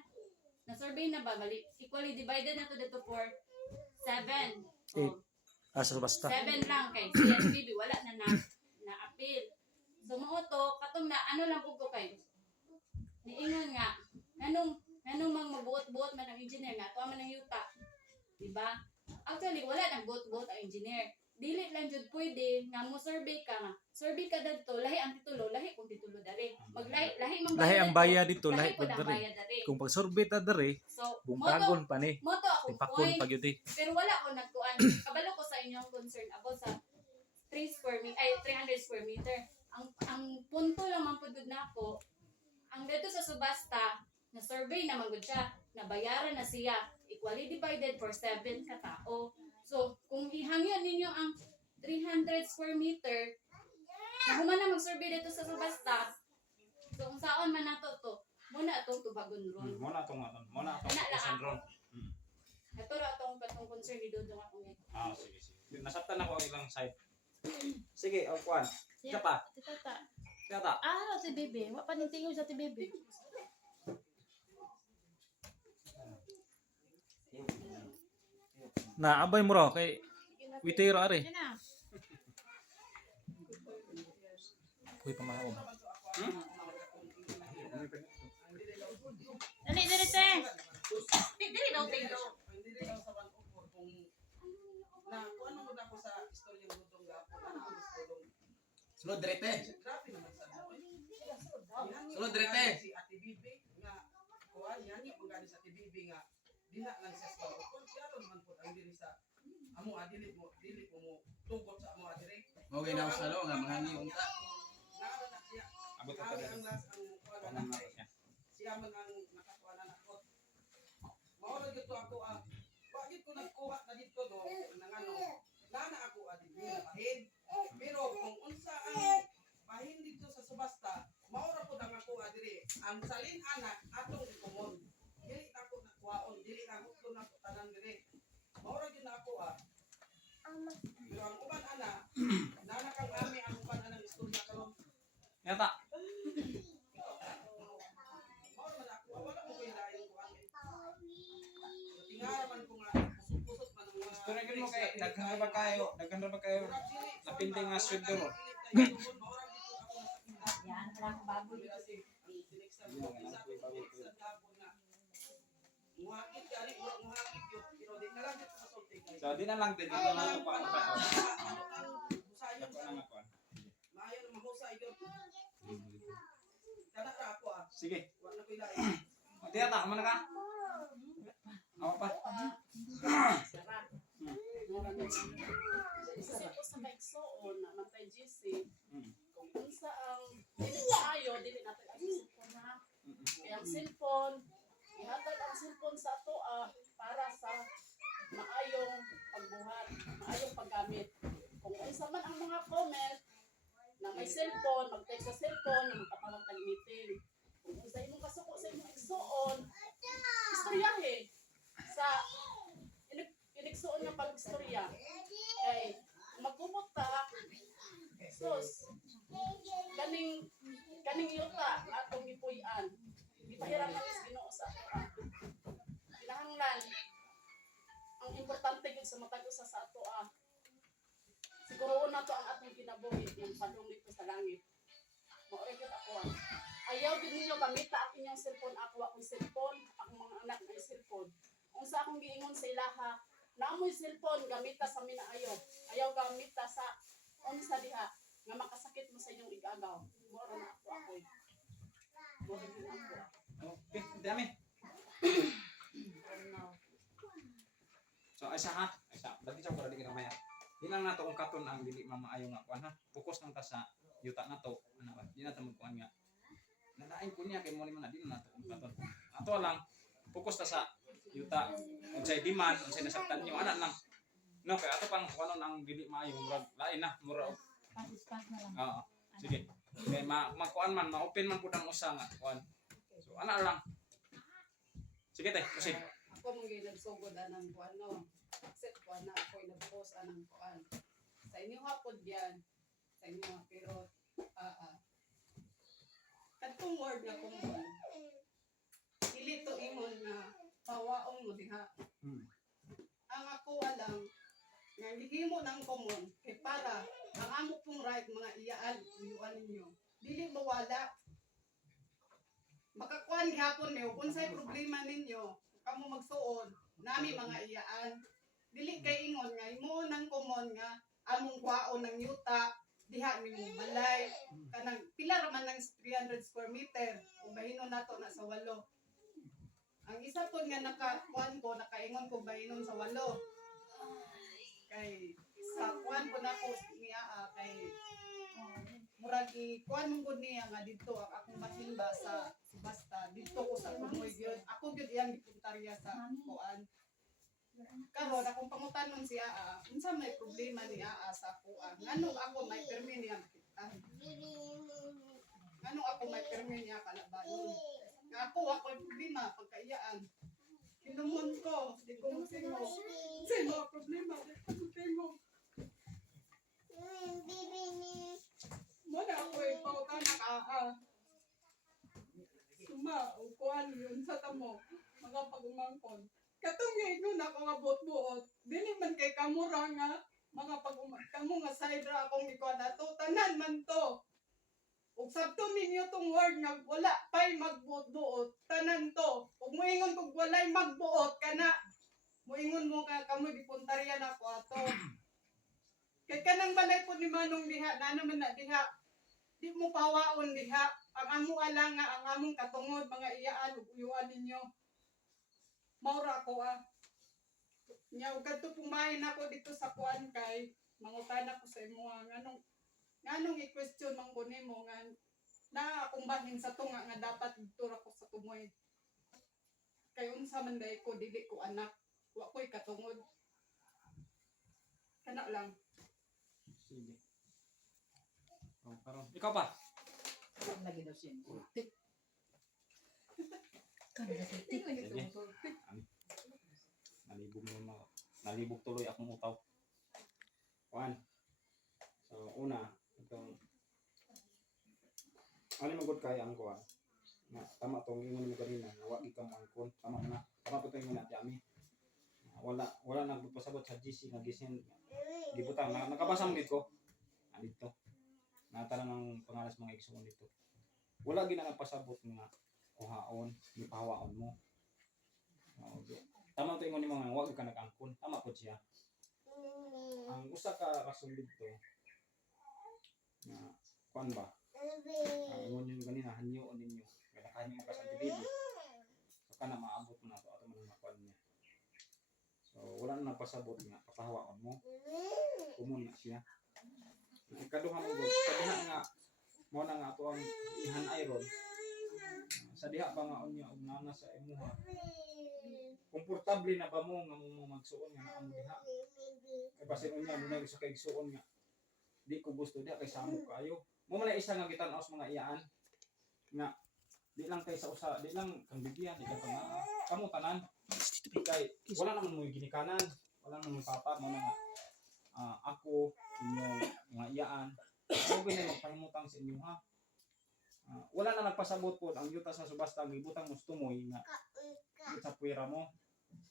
Na survey na ba mali equally divided na to dito for 7. So, Asa basta. 7 lang kay CSBB wala na appeal. So mao to katong na ano lang pug ko kay niingon nga nganong mang mabuot-buot man ang engineer nga tuwa man ang yuta. Diba? Actually wala nang buot-buot ang engineer. Dili lang jud pwede nga mo survey ka nga. Survey ka dadto lahi ang titulo, lahi kung titulo dere. Lahi mang Lahi ang bayad dito, lahi pud pud ang diri. bayad dere. Kung pag-survey ta diri, So bungkagon pa ni. moto ako Ipakon point. pa gyud eh. Pero wala ko nagkuan. Kabalo ko sa inyong concern about sa 300 square meter. Ang punto lang man pud nako, ang dito sa subasta, na survey naman gud siya, nabayaran na siya, equally divided for 7 ka tao. So, kung ihangyo ninyo ang 300 square meter, nahuman na mag-survey dito sa subasta, so kung saan man nato to, muna atong tubagon ron. Muna atong Ana lang syndrome. Ito ra atong patong concern ni Dodong akong Sige. Nasabtan ako ang ilang side. Sige, ang kuan. Isa pa. Tata. Kata. Si Bebe, wa pa ning tingog sa ti Bebe. Na abay mo raw kay witero are. Yan na. Uy pamahom. Dali te. dili daw tingog Hindi lang sa 104 kung na kung ano mo ako sa istorya ng Dudong gapon, ano mo gusto dong. Sunod direte. Grabe naman sa ano. Sunod direte. Si Ate Bibi nga kuan yan yung gani sa Ate Bibi nga diha lang siya sa ukol. Klaro naman po ang diri sa amo dili po mo tugot sa amo adire. Mo ginaw sa lo nga mga unta. Buto Ang ka ang dali. last ang kuan Pangan na nato siya. siya man ang nakakuha na nako. Mao ra gyud to ako bakit ko nagkuha na dito do nang ano nana ako adin na bahin. Pero kung unsa ang bahin dito sa subasta, mao ra pud ang ako diri. Ang salin ana atong ikomon. Dili ta ko nakuhaon, dili na ko na ko tanan diri. Mao ra gyud na ako Pero ang uban ana nana kang ami ang uban anang istorya karon. Yata. Mao man ako wala mo ko hilayon ko ani. Tingara man ko nga pusot-pusot man ang mga Tunay mo kay daghan ba kayo napinding nga sweldo ro. Yan, wala akong baboy. So di na lang dito na lang pa pa. Sige. Di ata man ka. Ako pa. Isa ko sa maigsoon na matay GC, Mm. kung unsa ang dili tayo, dili natin ang cellphone ha. Kaya ang cellphone, ihatag ang cellphone sa ato para sa maayong pagbuhat, maayong paggamit. Kung unsa man ang mga comment na may cellphone, mag-text sa cellphone, magpatawag tag meeting. Kung unsa imong kasuko sa imong igsoon, istoryahe sa iniksoon nga pag-istorya. Kay magkumot ta, sus, kaning yuta atong gipuy-an. Gipahiram kami sa Ginoo sa ato. Kinahanglan ang importante gyud sa matag usa sa ato siguroon nato ang atong kinabuhi yung padung dito sa langit. Mao ra gyud ako. Ayaw gyud ninyo gamita ang inyong cellphone, ako akong cellphone, akong mga anak may cellphone. Unsa akong giingon sa ilaha, naamoy cellphone gamita sa minaayo. Ayaw gamita sa unsa diha nga makasakit mo sa inyong igagaw. Mao na ako ako'y. Mao gyud ako. Okay, dami. Now, So ay sa ha, ay sa dati sa dili ka maya. Di lang nato kung katon ang dili mamaayo nga kuan ha. Focus lang ta sa yuta nato. Ana ba? Di na ta magkuan nga. Nalain ko niya kay mo man di na nato kung katon. Ato lang focus ta sa yuta. Unsay demand, unsay nasabtan niyo ana lang. No, kay ato pang kuanon ang dili maayo murag lain na murag. Pass na lang. Oo. Sige. Kay makuan man, ma-open man pud ang usa nga kuan. So ana lang. Sige tay, proceed. ako mong ginagsugod anang kuan no. Set kuan na ako'y nag-post anang kuan. Sa inyo hapon yan. Sa inyo pero kadtong word na common. Dili to ingon na pawaong mo diha. Ang ako alam nga gihimo ng common kay para ang amo pong right mga iyaan uyuan ninyo. Dili mawala. Makakuan gihapon niyo kung say problema ninyo kamo magsuon nami mga iyaan. Dili kay ingon nga imo nang common nga among kwaon ng yuta diha nimong balay kanang pila ra man ng 300 square meter ug bahinon nato na sa 8. Ang isa pod nga nakakuan ko nakaingon ko bahinon sa 8. Kay sa kuan po nako niya kay murag kuan mo gud niya nga dito ang akong masimba sa basta dito ko sa Pumoy gyud ako gyud iyang gipuntarya sa kuan karon akong pangutanon siya unsa may problema niya sa kuan nganong ako may permi niya makita nganong ako may permi niya kalabanon nga ako problema pagkaiyaan kinumon ko di ko mo sino problema di ko Muna ako pautan na suma o kuan yun sa tamo mga pagumangkon. Katong yun ako nga buot-buot. Dili man kay kamura nga mga kamo nga side ra akong ikuan ato tanan man to. Ug sabto ninyo tong word nga wala pay magbuot-buot tanan to. Ug moingon kog walay magbuot kana. Moingon mo ka kamo gipuntarya na ko ato. Kay kanang balay po ni Manong diha na naman na diha. Di mo pawaon diha. Ang amo ala nga ang among katungod mga iyaan ug uyuan ninyo. Maura ko Nya ug kadto pumahin ako dito sa kuan kay mangutan ako sa imo nganong i-question man ko nimo nga na akong bahin sa tunga nga dapat dito ko sa tumoy. Kay unsa man day ko dili ko anak, wa ko'y katungod. Kana lang. Sige. Oh, karon. Ikaw pa. Lagi daw siya. Nalibog tuloy akong utaw. Juan. So, una, itong ano magod kaya ang kuha? Na tama tong ingon mo kanina, na wa gi ka mangkon. Tama na. Tama to ingon natin ami. Wala nagpasabot sa GC nga gisin. Gibutang nakabasa mo dito. Dito. Natara ng pangalas mga igsoon dito. Wala gina nagpasabot nga kuhaon, gipahawaon mo. Tama to ingon nimo nga wa ka nag-angkon. Tama po siya. Ang usa ka rason dito na kuan ba? Ingon yun kanina, hanyoon ninyo. Kaya kanyo ka sa dibidi. So kana maabot mo na to ato man makuan niya. So wala na nagpasabot nga papahawaon mo. Kumun na siya. Ikaduha mo gud, sa diha nga mo na nga ato ang ihan iron. Sa diha ba nga unya og nana sa imuha. Komportable na ba mo nga mo magsuon nga amo diha? Kay basin unya mo na sa kay suon nga. Di ko gusto diha kay samok kayo. Mo man isa nga gitan-aw sa mga iyaan nga di lang kay sa usa, di lang kang bigyan, di ka nga kamo tanan. Kay wala naman mo ginikanan, wala naman mo papa mo nga ako inyong mga iyaan. Ako gini magpahimutang sa inyo ha. Wala na nagpasabot po ang yuta sa subasta gibutang mo tumoy nga sa puwera mo.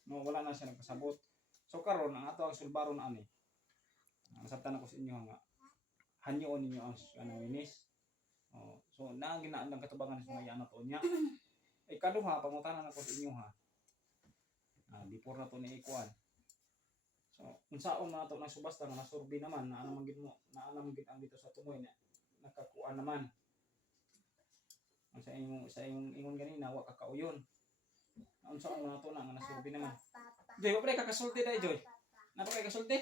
No, wala na siya nagpasabot. So karon ang ato ang sulbaron ani. Nasabtan ako sa inyo nga hanyoon ninyo ang winis. So na ginaan lang katubangan sa mga iyaan nato niya. Ikaduha pangutanan ako sa inyo ha. Before na to ni ikuan. So, unsaon na ito ng subasta nga nasurbi naman na anong gid ang dito sa tumoy na nakakuan naman. Ang sa imong ingon ganina wa kakauyon. Unsaon na ito na nga nasurbi naman. Joy, wa pa kakasulti dai Joy. Napa kay kasulti?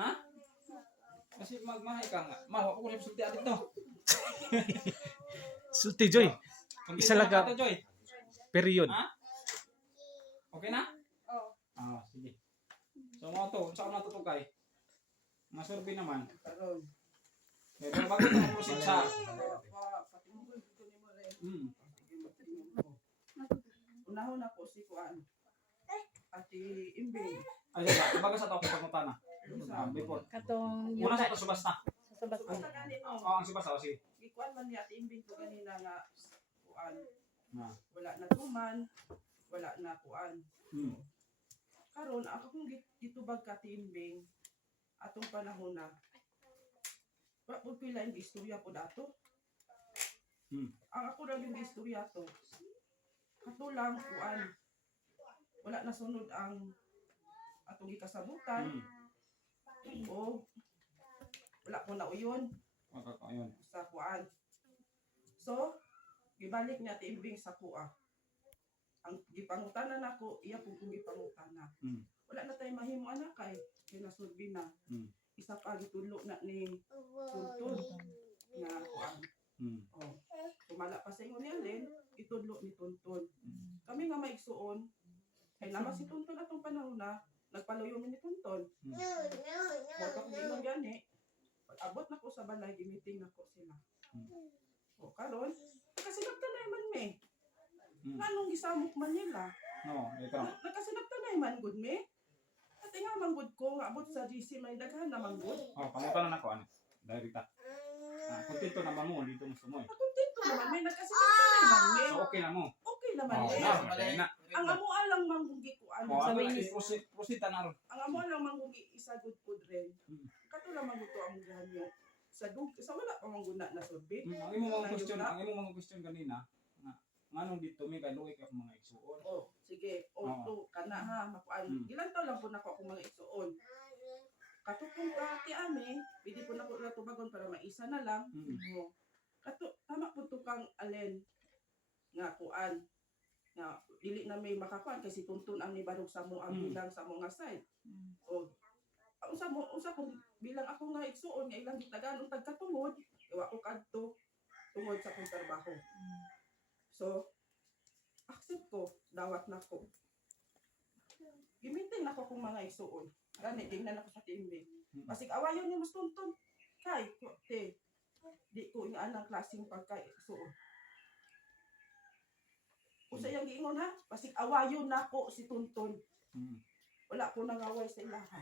Ha? Kasi magmahay ka nga. Wa ko sulti atin to. Sulti Joy. Isa lang ka. Joy. Period. Ha? Okay na? Oh. Sige. So mga to, saan natutukay? Mga survey naman. Karon. Pero bago ito ang proseed sa... Patingin dito ni mo rin. Hmm. Unahon ako si Kuan. Ati Imbing. Ay, sige. Bago sa ito akong pagmutana. Before. Katong Una sa ito, subasta. sa basta. Basta ganito. Ang subasta, sige. Ikuan man ni Ati Imbing to ganina nga Kuan. Na. Wala na tuman. Wala na Kuan. Karon ako kung gitubag ka timbing atong panahon na wa pud pila ang istorya po dato. Ang ako ra yung istorya to. Katulang Kuan. Wala na sunod ang atong gikasabutan. O wala po na uyon Ayun. sa Kuan. So, gibalik niya timbing sa kuha. Ang gipangutanan nako iya pud kong gipangutana. Wala na tay mahimo anak kay nasulbi na. Isa pa gitulo na ni Tuntun nga kuan. Tumala pa sa ingon ni Allen, itudlo ni Tuntun. Kami nga maigsuon kay naman si Tuntun atong panahon na nagpaluyo ni Tuntun. Mo ko ingon gani. Pag-abot na ko sa balay gimiting nako sila. Karon kasinabtan na man me. Anong gisamok man nila? No, ito. Nakasinabtanay man gud me. At nga man gud ko nga abot sa GC may daghan na man gud. Pangutanan ako, ano? Direkta. Kontento naman mo, dito mo sumoy. Kontento naman may nakasinabtanay man me. So, okay na mo. Okay naman me. Na. Ang amo alang manggugi ko ano. Ano, prosita na ron. Ang amo alang manggugi isa gud pud ren. Kato lang man gud to ang gihanyo. Sa wala pa man gud na nasurbi. Ang imo mga question kanina. Nganong dito may kaluwi ka mga igsuon. Sige. To kana ha makuan. Ilang taon lang po nako ako mga igsuon. Katupong ka ti ame, pwede po nako ra tubagon para maisa na lang. Kato tama po to kang Allen nga kuan. Nga dili na may makakuan kasi tuntun ang ni barog sa mo ang bilang sa mga side. Unsa kung bilang ako nga igsuon nga ilang gitagan ug tagkatungod, iwa ko kadto. tungod sa kong trabaho. So, accept ko, dawat na ko. Gimitin na ko kung mga igsuon. Gani, tingnan ako sa timbi. Pasig awayon niyo mas tuntun. Kay, te, di ko ingaan ang klaseng pagka-igsuon. Kung sa iyang giingon ha, pasig awayon na ko si tuntun. Wala ko nangaway sa ilaha.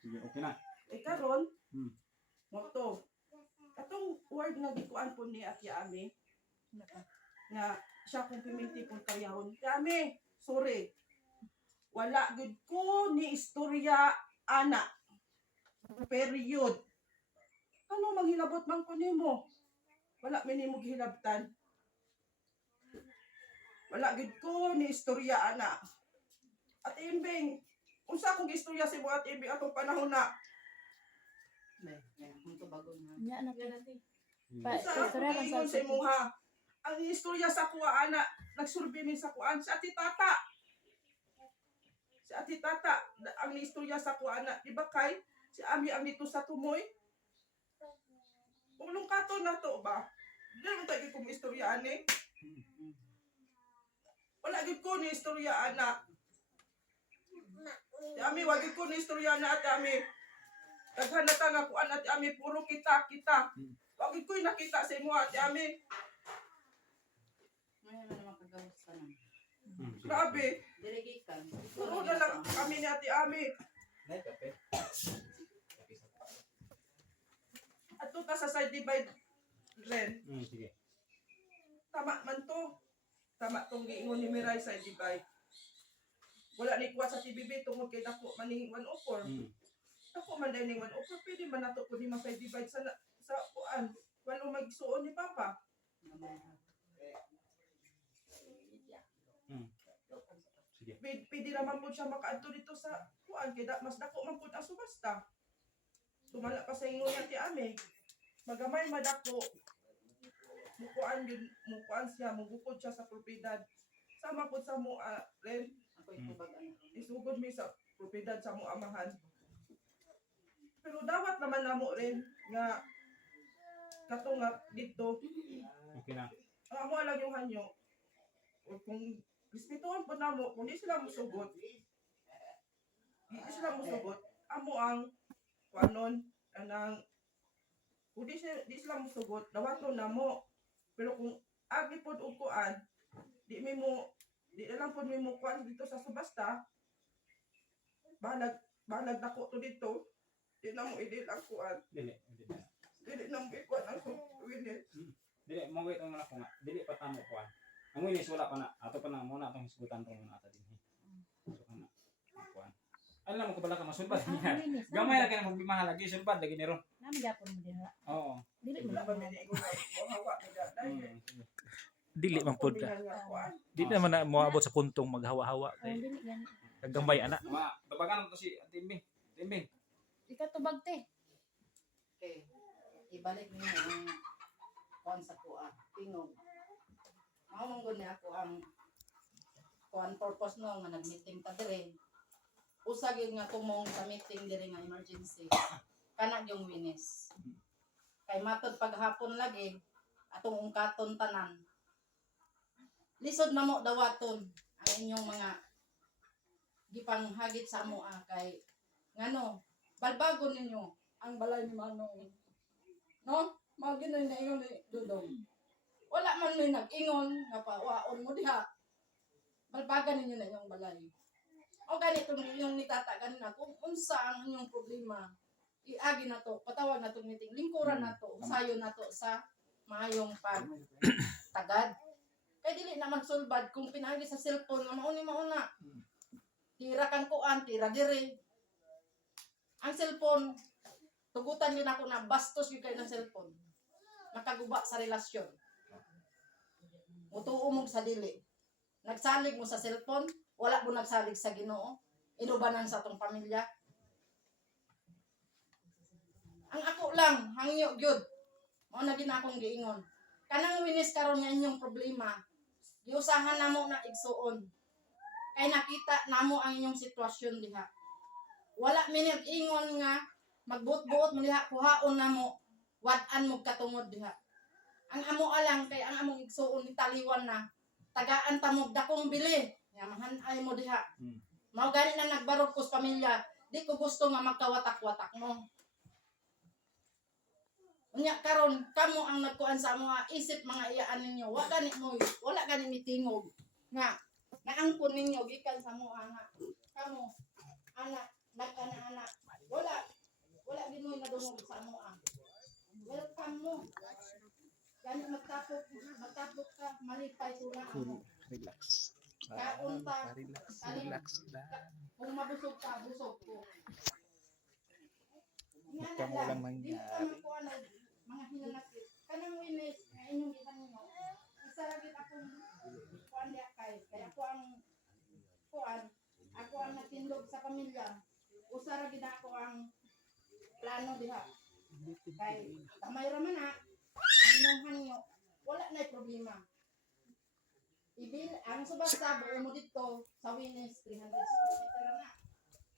Sige, okay na. Karon, Hmm. moto. Katong word nga gikuan po ni Ate Ami, nga siya kung piminti pong karyahon. Ami, sorry. Wala gud ko ni istorya ana. Period. Ano manghilabot man ko nimo? Wala mi nimo gihilabtan. Wala gud ko ni istorya ana. At imbing, unsa akong istorya sa mga imbing atong panahon na? Nya na ti. Pa, Unsa akong istorya lang ingon sa sa imuha? Ang istorya sa kuha ana, nagsurvey mi sa kuan si Ati Tata. Si Ati Tata, ang istorya sa kuha ana, di ba kay si Ami ang dito sa tumoy? Ulong kato na to ba? Di mo tayo kung istorya ani. Wala gid ko ni istorya ana. Si Ami, wag gid ko ni istorya na at Ami. Daghan na ta nga kuan at Ami, puro kita. Wag gid ko nakita sa imo at Ami. Grabe. Puro na lang kami ni Ate Ami. Nay, kape. Ato ta sa side divide Ren. Sige. Tama man to. Tama tong giingon ni Miray side divide. Wala ni kuha sa TBB tungod kay dako maning 104. Dako man dai ning 104 pwede man nato pud ni side divide sa kuan. Walo magsuon ni Papa. Sige. Pwede naman po siya makaadto dito sa kuan kay mas dako man pud ang subasta. Tumala pa sa ingon ni Ate Ami. Magamay madako. Mukuan siya, mugukod siya sa propiedad. Sama po sa mo Ren. Isugod mi sa propiedad sa mo amahan. Pero dawat naman namo rin nga kato nga dito. Okay na. Ang amo lang yung hanyo. O kung respetuhan po namo, kung di sila musugot, amo ang kuanon anang kung di sila musugot, dawaton namo. Pero kung agi pod og kuan, di na lang pod mi mo kuan dito sa subasta. Balag dako to dito. Di na mo idil ang kuan. Dili. Dili na mo ikuan ang winit. Dili mo wait ang ako nga. Dili pa tamo kuan. Ang winis wala pa na. Ato pa na muna atong hisgutan tong muna ata dinhi. So kana. Kuan. Alam mo ko bala ka masulbad niya. Gamay ra kay magbimaha lagi sulbad lagi ni ron. Nami gyapon mo dinha. Oo. Dili mo Wala ba may ingon mo hawa ni daday. Dili man pud ka. Di naman na moabot sa puntong maghawa-hawa Oh, kay dili gani. gagambay ana. Ma, tabagan mo to si Timbing. Timbing. Ikaw tubag te. Okay. Ibalik niyo ang kuan sa kuan. Tingog. Maumanggon ni ako ang kuan purpose no nga nag-meeting ta dire. Usa gyud nga tumong sa meeting dire nga emergency. Kana yung winis. Kay matod paghapon lagi atong ungkaton tanan. Lisod na mo dawaton ang inyong mga gipanghagit sa amo kay ngano balbagon ninyo ang balay ni Manong. No? Mao gyud na ingon ni Dudong. Wala man may nag-ingon nga pawaon mo diha. Balbagan ninyo na inyong balay. O ganito yung nitata kanina kung unsa ang inyong problema. Iagi na to, patawag na to meeting, lingkuran na to, usayo na to sa maayong pagtagad. Kaya dili na magsulbad kung pinagi sa cellphone nga mauna. Tira kang kuan, tira dire. Ang cellphone, tugutan yun ako na bastos yung kayo ng cellphone. Nakaguba sa relasyon. Mutuo mo sa dili. Nagsalig mo sa cellphone, wala mo nagsalig sa Ginoo. Inubanan sa atong pamilya. Ang ako lang, hangyo gyud. Mao na din akong giingon. Kanang winis karon nga inyong problema, giusahan namo na igsuon. Kay nakita namo ang inyong sitwasyon diha. Wala minit ingon nga magbut-buot mo diha kuhaon namo wad-an mo katungod diha. Ang amo alang kay ang among igsuon ni taliwan na tagaan ta mo dakong bili. Yamahan ay mo diha. Mao gani na nagbarog ko sa pamilya. Di ko gusto nga magkawatak-watak mo. Unya karon kamo ang nagkuan sa mga isip mga iyaan ninyo. Wala gani mitingog nga naangkon ninyo gikan sa mga nga kamo anak nagkana-anak. Wala ginoy na dungog sa mga. Welcome mo. Gani magtapok ka malipay tuna mo. Relax. Kaon ta. Relax na. Kung mabusog ka, busog ko. Ikaw mo lang Di mangyari. ka man ko ano, mga hinanakit. Kanang winis, nga inyong gitan ninyo. Isa lagi akong kuan diya kay. Kaya ako ang natindog sa pamilya. Usa ra gid ako ang plano diha. Kay kamay ra man na, ang inyong hanyo, wala na problema. Ang subasta buo mo dito sa Winis 300 square meter na.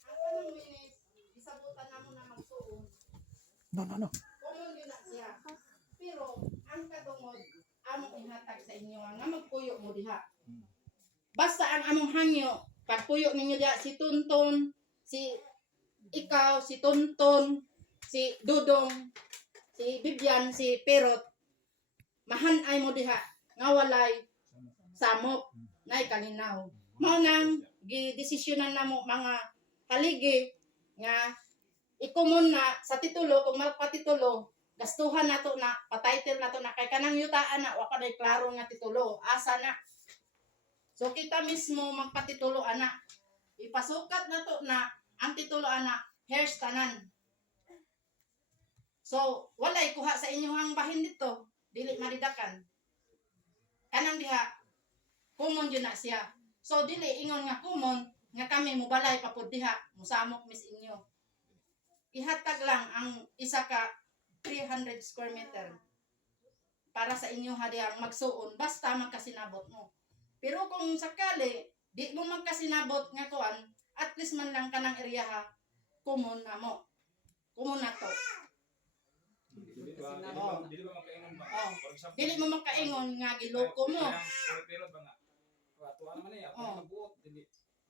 Ang kanang Winis, isabutan na mo na magsuon. No. Common yun na siya. Pero ang katungod, among ihatag sa inyo nga magpuyo mo diha. Basta ang among hangyo, pagpuyo ninyo diha si Tunton, si ikaw, si Tunton, si Dudong, si Bibian, si Perot, mahanay mo diha nga walay samok nay kalinaw. Mao nang gidesisyonan namo mga haligi nga ikomon na sa titulo kung magpatitulo gastuhan nato na pa-title nato na kay kanang yutaan na wa pa day klaro nga titulo asa na. So kita mismo magpatitulo ana. Ipasukat nato na ang titulo ana hairs tanan. So walay kuha sa inyong bahin dito dili madidakan. Kanang diha common yun na siya. So dili ingon nga common nga kami mubalay papud diha musamok mis inyo. Ihatag lang ang isa ka 300 square meter para sa inyo hadiyang magsuon basta magkasinabot mo. Pero kung sakali di mo magkasinabot nga kuan, at least man lang kanang area ha common na mo. Common na to. Dili ba makaingon ba? Oh. For example, Dili mo makaingon nga giloko mo. Pero ba nga? Tuwa naman eh, ako Oh. nagbuot, dili.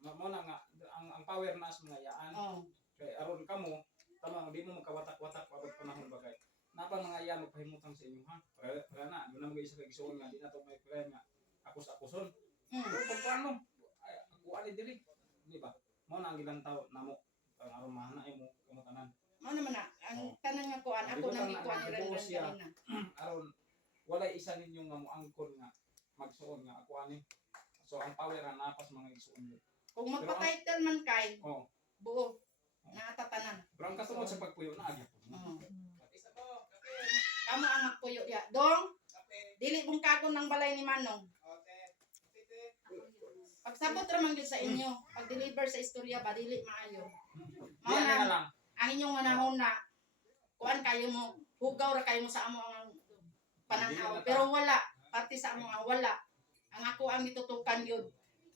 Mo na nga ang power na sa mga yaan. Oh. Kay aron kamo, tama di mo makawatak-watak pabot panahon bagay. Napa mga yan magpahimutang sa inyo ha? Para na, do na mag-isa kay gisuon nga di na to may plan nga akos-akuson. Pero pag paano? Ay, ako ali dili, di ba? Mo na ang gilantaw namo ang aron mahana mo kamutanan. Mao naman na ang tanan nga kuan ako nang ikuan ni Renren kanina. Aron walay isa ninyo nga moangkon nga magsuon nga ako ani. So ang power na napas mga igsuon. Kung magpa-title man kay, Oh. buo na tatanan. Pero ang katungod sa pagpuyo na agya. Oh. Kamo ang magpuyo diya. Dong, dili mong kagon ng balay ni Manong. Pagsabot ra man gyud sa inyo, pag-deliver sa istorya ba dili maayo. Mao Diyan na na lang. ang inyong manahon na kuan kayo mo, hugaw ra kayo mo sa amo ang pananaw. Pero wala, parte sa amo nga wala. Ang ako ang gitutukan yun,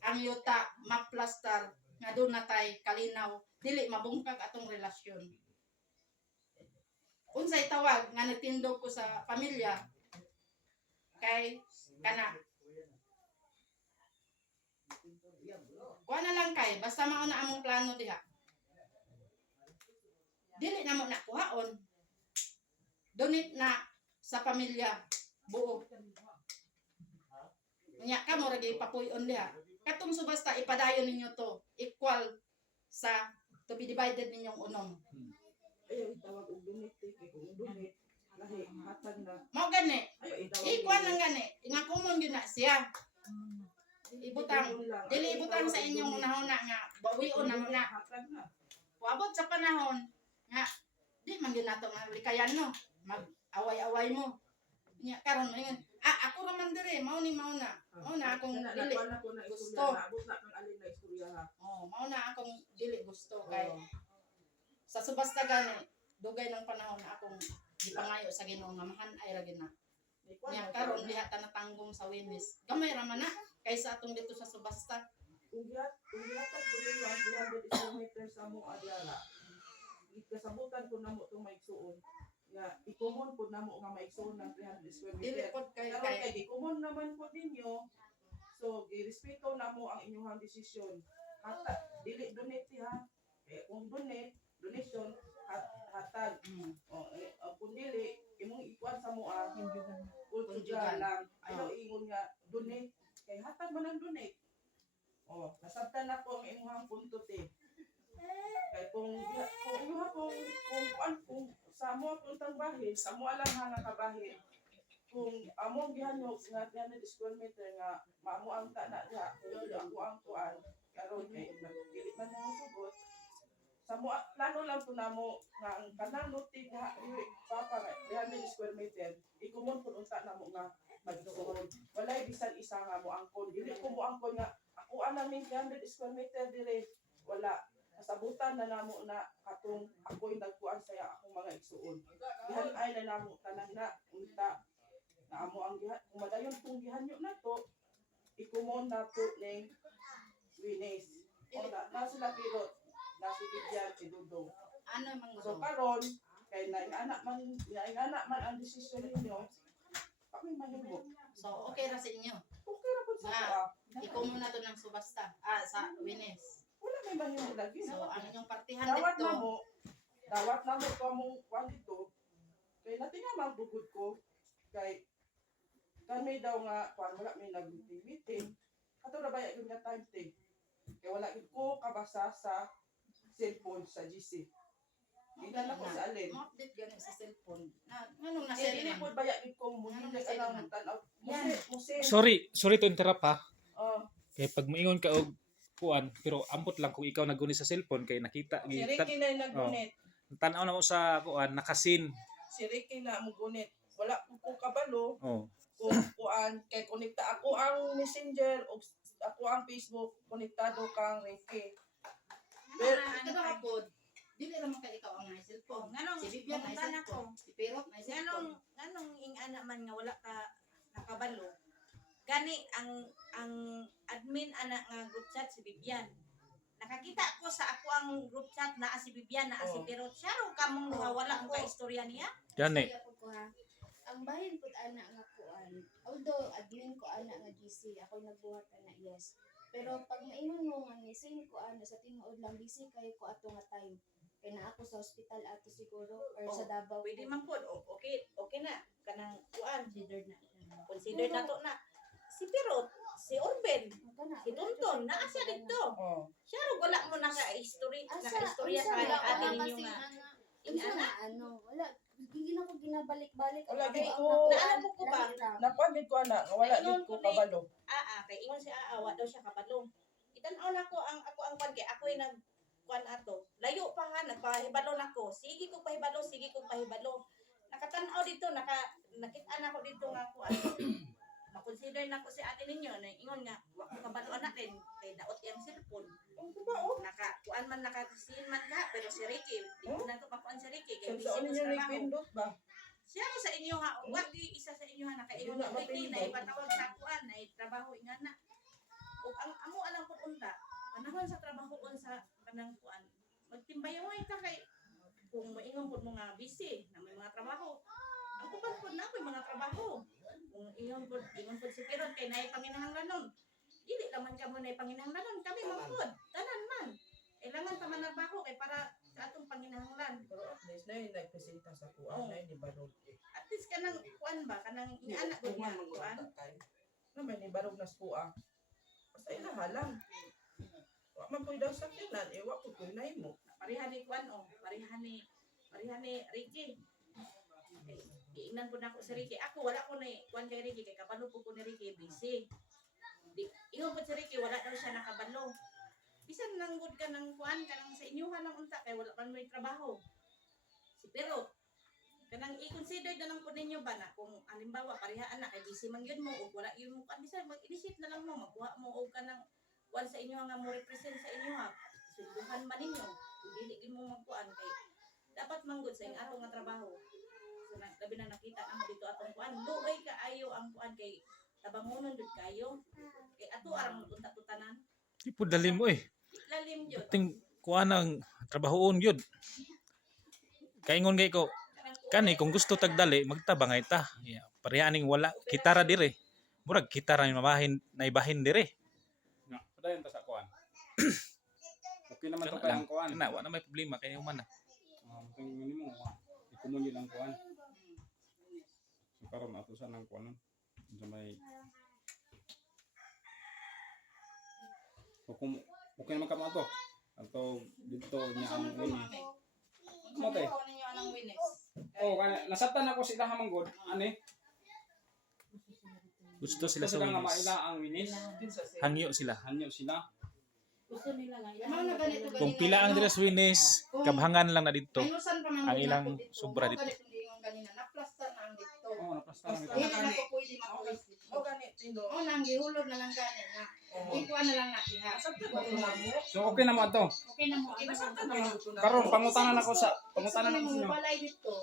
ang yuta maplastar nga doon natay kalinaw, dili mabungkag atong relasyon. Unsay tawag nga nagtindog ko sa pamilya kay kana kuha na lang kay basta mao na among plano diha. Dili na mo nakuhaon. Donate na sa pamilya buo. Nya ka mo ra gyud papuy-on diha. Katong subasta ipadayon ninyo to equal sa to be divided ninyong unom. Ayaw itawag og donate kay kung donate lahi hatag na. Mao gani. Ayaw itawag. Ikuan lang gani. Nga common yun na siya. Ibutang. Dili ibutang sa inyong unahuna nga bawion na mo na. Hatag na. Puabot sa panahon nga di man gyud nato nga likayan no. Mag-away-away mo. Nya karon mo yun. Ako naman dire, mao ni mao na. Mao na akong dili gusto. Abot na kang alin na istorya ha. Oh, mao na akong dili gusto kay sa subasta gani dugay ng panahon na akong gipangayo sa Ginoo nga mahan-ay ra gina. Nya karon diha ta natanggong sa Winis. Gamay ra man na kaysa atong dito sa subasta. Kung gihatag ko ninyo ang 200 kilometers sa among adyara, kasabutan ko namo itong maigsuon. nga i-common po namo nga maigsoon ng 300 square Dili meter. pod kay Karon kay gi-common naman po ninyo. So girespeto namo ang inyong desisyon. Hata dili donate ha. Kung donation hatag. Kung dili imong ikuan sa moa kultural lang. Ayaw ingon nga donate kay hatag man ang donate. Nasabtan na ko ang imong punto te. Kay kung inyong kung sa mo puntang bahin, sa mo alang nga kabahin. Kung among gihanyo nga 300 square meter nga mamo ang tana diha, kung ako ang kuan, karon kay dili man mo sugot. Sa mo plano lang po namo nga ang kanang lutig ha, papa 300 square meter, ikumon pud unta namo nga magsuon. Walay bisan isa nga mo angkon. Dili ko mo angkon nga ako anang 300 square meter dire. Wala. Nasabutan na namo na katong ako'y nagkuan saya akong mga igsuon. Gihan-ay na namo tanan na unta na amo ang gihan. Kung madayon kung gihanyo na to, ikumon na to ning Wines. Na sila pirot. Na si Bigyan, si Dudong. ano man So gusto. karon kay naingana man ang desisyon ninyo. Kami mahimo. So okay ra sa inyo. Okay ra pud sa ako. Ikaw muna to ng subasta. Sa Wines. Wala may mahimo lagi. So ang inyong partihan Dawat dito. na mo ko mong kwan dito. Kay natinga bugod ko kay kami daw nga kwan wala may nag-meeting. Kato na baya yung time te. Kay wala gid ko kabasa sa cellphone sa GC. Tingnan ako sa alin. Mo-update gani sa cellphone. Nganong Kaya na-share dili man? po baya gid ko mo hindi alam tanaw. Musin. Sorry to interrupt ha. Oh, Kay pag moingon ka og kuan pero ambot lang kung ikaw naguni sa cellphone kay nakita si Ricky na naggunit. tan-aw na mo sa kuan nakasin. Si Ricky na mo gunit. Wala ko kabalo. Oh. Kung kuan kay konekta ako ang Messenger o ako ang Facebook konektado kang Ricky. Pero Ito na po. Dili ra man kay ikaw ang may cellphone. Nganong Si Vivian may mangutan cellphone. Si Perot may cellphone. nganong ing ana man nga wala ka nakabalo. Gani ang admin ana nga group chat si Bibian. Nakakita ko sa ako ang group chat na si Bibian na si Perot. Siya ro kamong nga wala ko ka istorya niya. Gani. Kaya po ko ha. Ang bahin po ana nga kuan. Although admin ko ana nga GC, ako nagbuhat na yes. Pero pag maingon mo nga missing ko ana sa tinuod lang busy kay ko ato nga time. Kay na ako sa hospital ato siguro or sa Davao. Pwede man pod. Okay na kanang kuan considered na siya. consider nato na si Perot, si Orben, si Tonton, naa siya dito. Siya ro wala mo naka-history, naka-istorya sa atin ninyo nga. Insa na ano, wala hindi na ko ginabalik-balik. Wala, Ako gid ang ko- Naalam mo ko ba? nakuan gid ko ana nga wala gid ko kabalo. Kay ingon si wa daw siya kabalo. Itan-aw na ko ang ako ang kwan kay ako'y nag kwan ato. Layo pa ha, nagpahibalo na ko. Sige ko pahibalo. Nakatan-aw dito, nakita na ko dito nga kuan. Ma-consider na ko si ate ninyo na ingon nga wa ko kabalo natin kay daot yang cellphone. Ang kubaon. Kuan man nakasin man ka pero si Ricky, di ko na to makuan si Ricky kay busy Saan mo ninyo sa ni trabaho. pindot ba? Siya ko sa inyo ha, wa di isa sa inyo ha nakaingon Wala, na Ricky na mapindot. ipatawag sa kuan na trabaho ingana. O ang amo alang pud unta, panahon sa trabaho kon sa kanang kuan. Magtimbayaway ka kay kung moingon pud mo nga busy na may mga trabaho. Ang kuban pud na ko'y mga trabaho. Kung ingon pud si Perot kay naay panginahanglanon. Dili naman kamo naay panginahanglanon, kami man pud, tanan man. Kailangan pa man trabaho kay para sa atong panginahanglan. Pero at least na yung nagpresenta sa kuan na ni Barog. At least kanang kuan ba kanang inaanak ko nga kuan. Na may ni Barog na kuan. Basta ilahalang. Wa man pud daw sa kinan, wa pud kun mo. Pareha ni kuan pareha ni Ricky. Iingnan po na ako si Ricky. Ako wala ko na kuan kay Ricky kay kabalo po ko ni Ricky busy. Ingon po si Ricky wala daw siya nakabalo. Bisan nang good ka ng kuan kanang sa inyuhan lang unta kay wala man may trabaho. Si Perot kanang i-consider na lang po ninyo ba na kung halimbawa pareha anak kay busy man yun mo o wala yun mo kan bisan mag-initiate na lang mo makuha mo og kanang kuan sa inyo nga mo represent sa inyo ha. Sunduhan man ninyo. Kung dili gid mo magkuan kay dapat manggod sa ing ato nga trabaho. So labi na nakita na mo dito atong kuan. Lugay ka ayo ang kuan kay tabangonon jud kayo. Kay ato arang magtunta-tutanan. Di po dalim mo eh. Lalim jud. Ting kuan ang trabahoon gyud. Kaingon kay ko Kanang Kani kung gusto tagdali magtabangay ta. Yeah. Parehaning wala kitara dire. Murag kitara yung mabahin na ibahin dire. Nga, padayon ta sa kuan. Okay naman to Kana kay lang. ang kuan. Kana wala may problema kay human na. Tung nimo, ikumo nyo lang kuan. So karon atusan ang kuan nun. Sa may Hukum okay naman ka mo to. Ato dito niya ang Saan po, ini. mami? Mo te. Saan po ninyo anang winis? Oh, kana nasabtan ako sila hamanggod. Ani? Gusto sila Gusto sa sila nga winis. maila ang winis. Hangyo sila. Hanyo sila. Gusto nila nga Mao na ganito Kung ganina, pila ang ano? dire sa winis, kabhangan lang na dito. Ayusan pa man Ang muna ilang po dito. sobra Mao dito. ganito din yung ganina. Naplastar na ang dito. Oh, napasta na Hindi ito. na ko pwede makulis dito. O ganit, tindo. O nang gihulod na lang gani na. Ikuha na lang na diha. Sabta ko mo. So okay naman to. Okay na mo. Nasabta naman ito na. Karon pangutanan ako sa pangutanan Gusto ako mo sa inyo. balay dito.